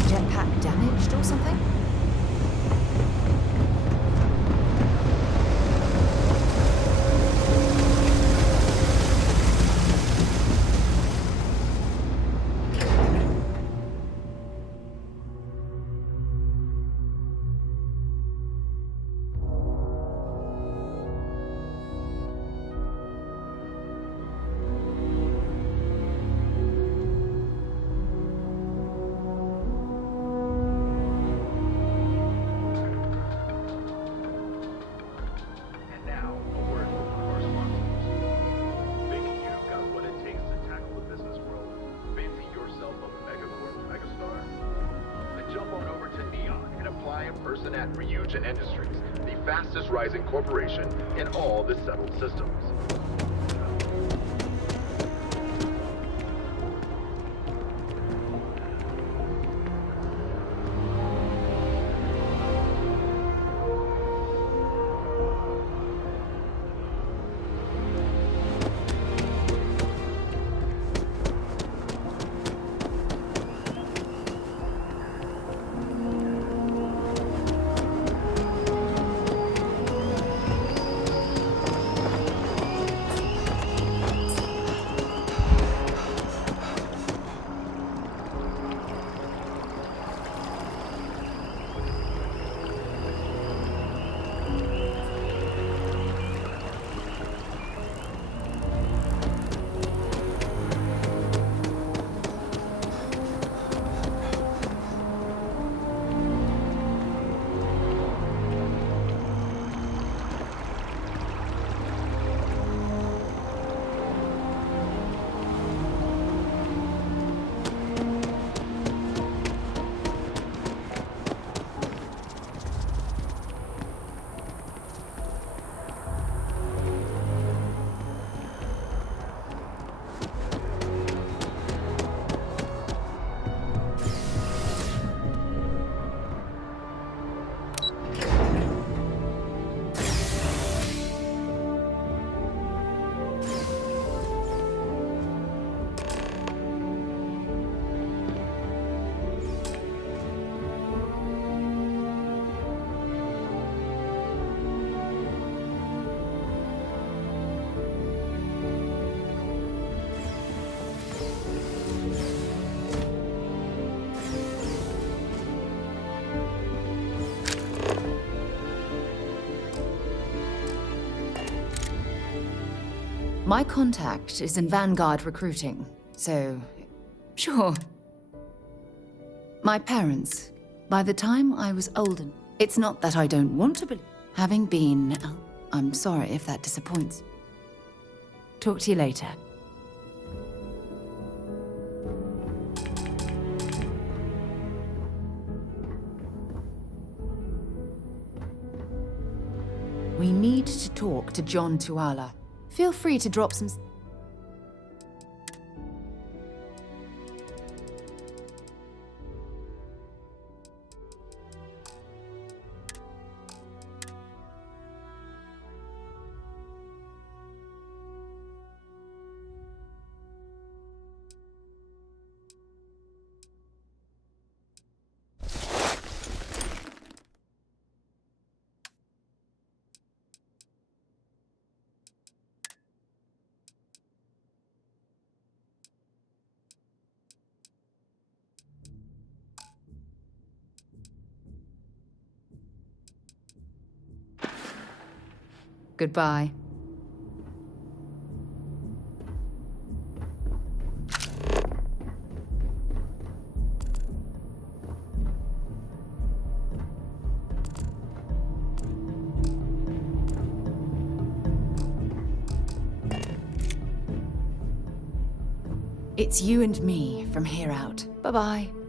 Jetpack damaged or something? And now, a word from our sponsors. Think you've got what it takes to tackle the business world? Fancy yourself a megacorp megastar? Then jump on over to Neon and apply in person at Ryujin Industries, the fastest rising corporation in all the settled systems. My contact is in Vanguard recruiting, so sure. My parents, by the time I was old, it's not that I don't want to believe. Having been, I'm sorry if that disappoints. Talk to you later. We need to talk to John Tuala. Feel free to drop some... Goodbye. It's you and me from here out. Bye-bye.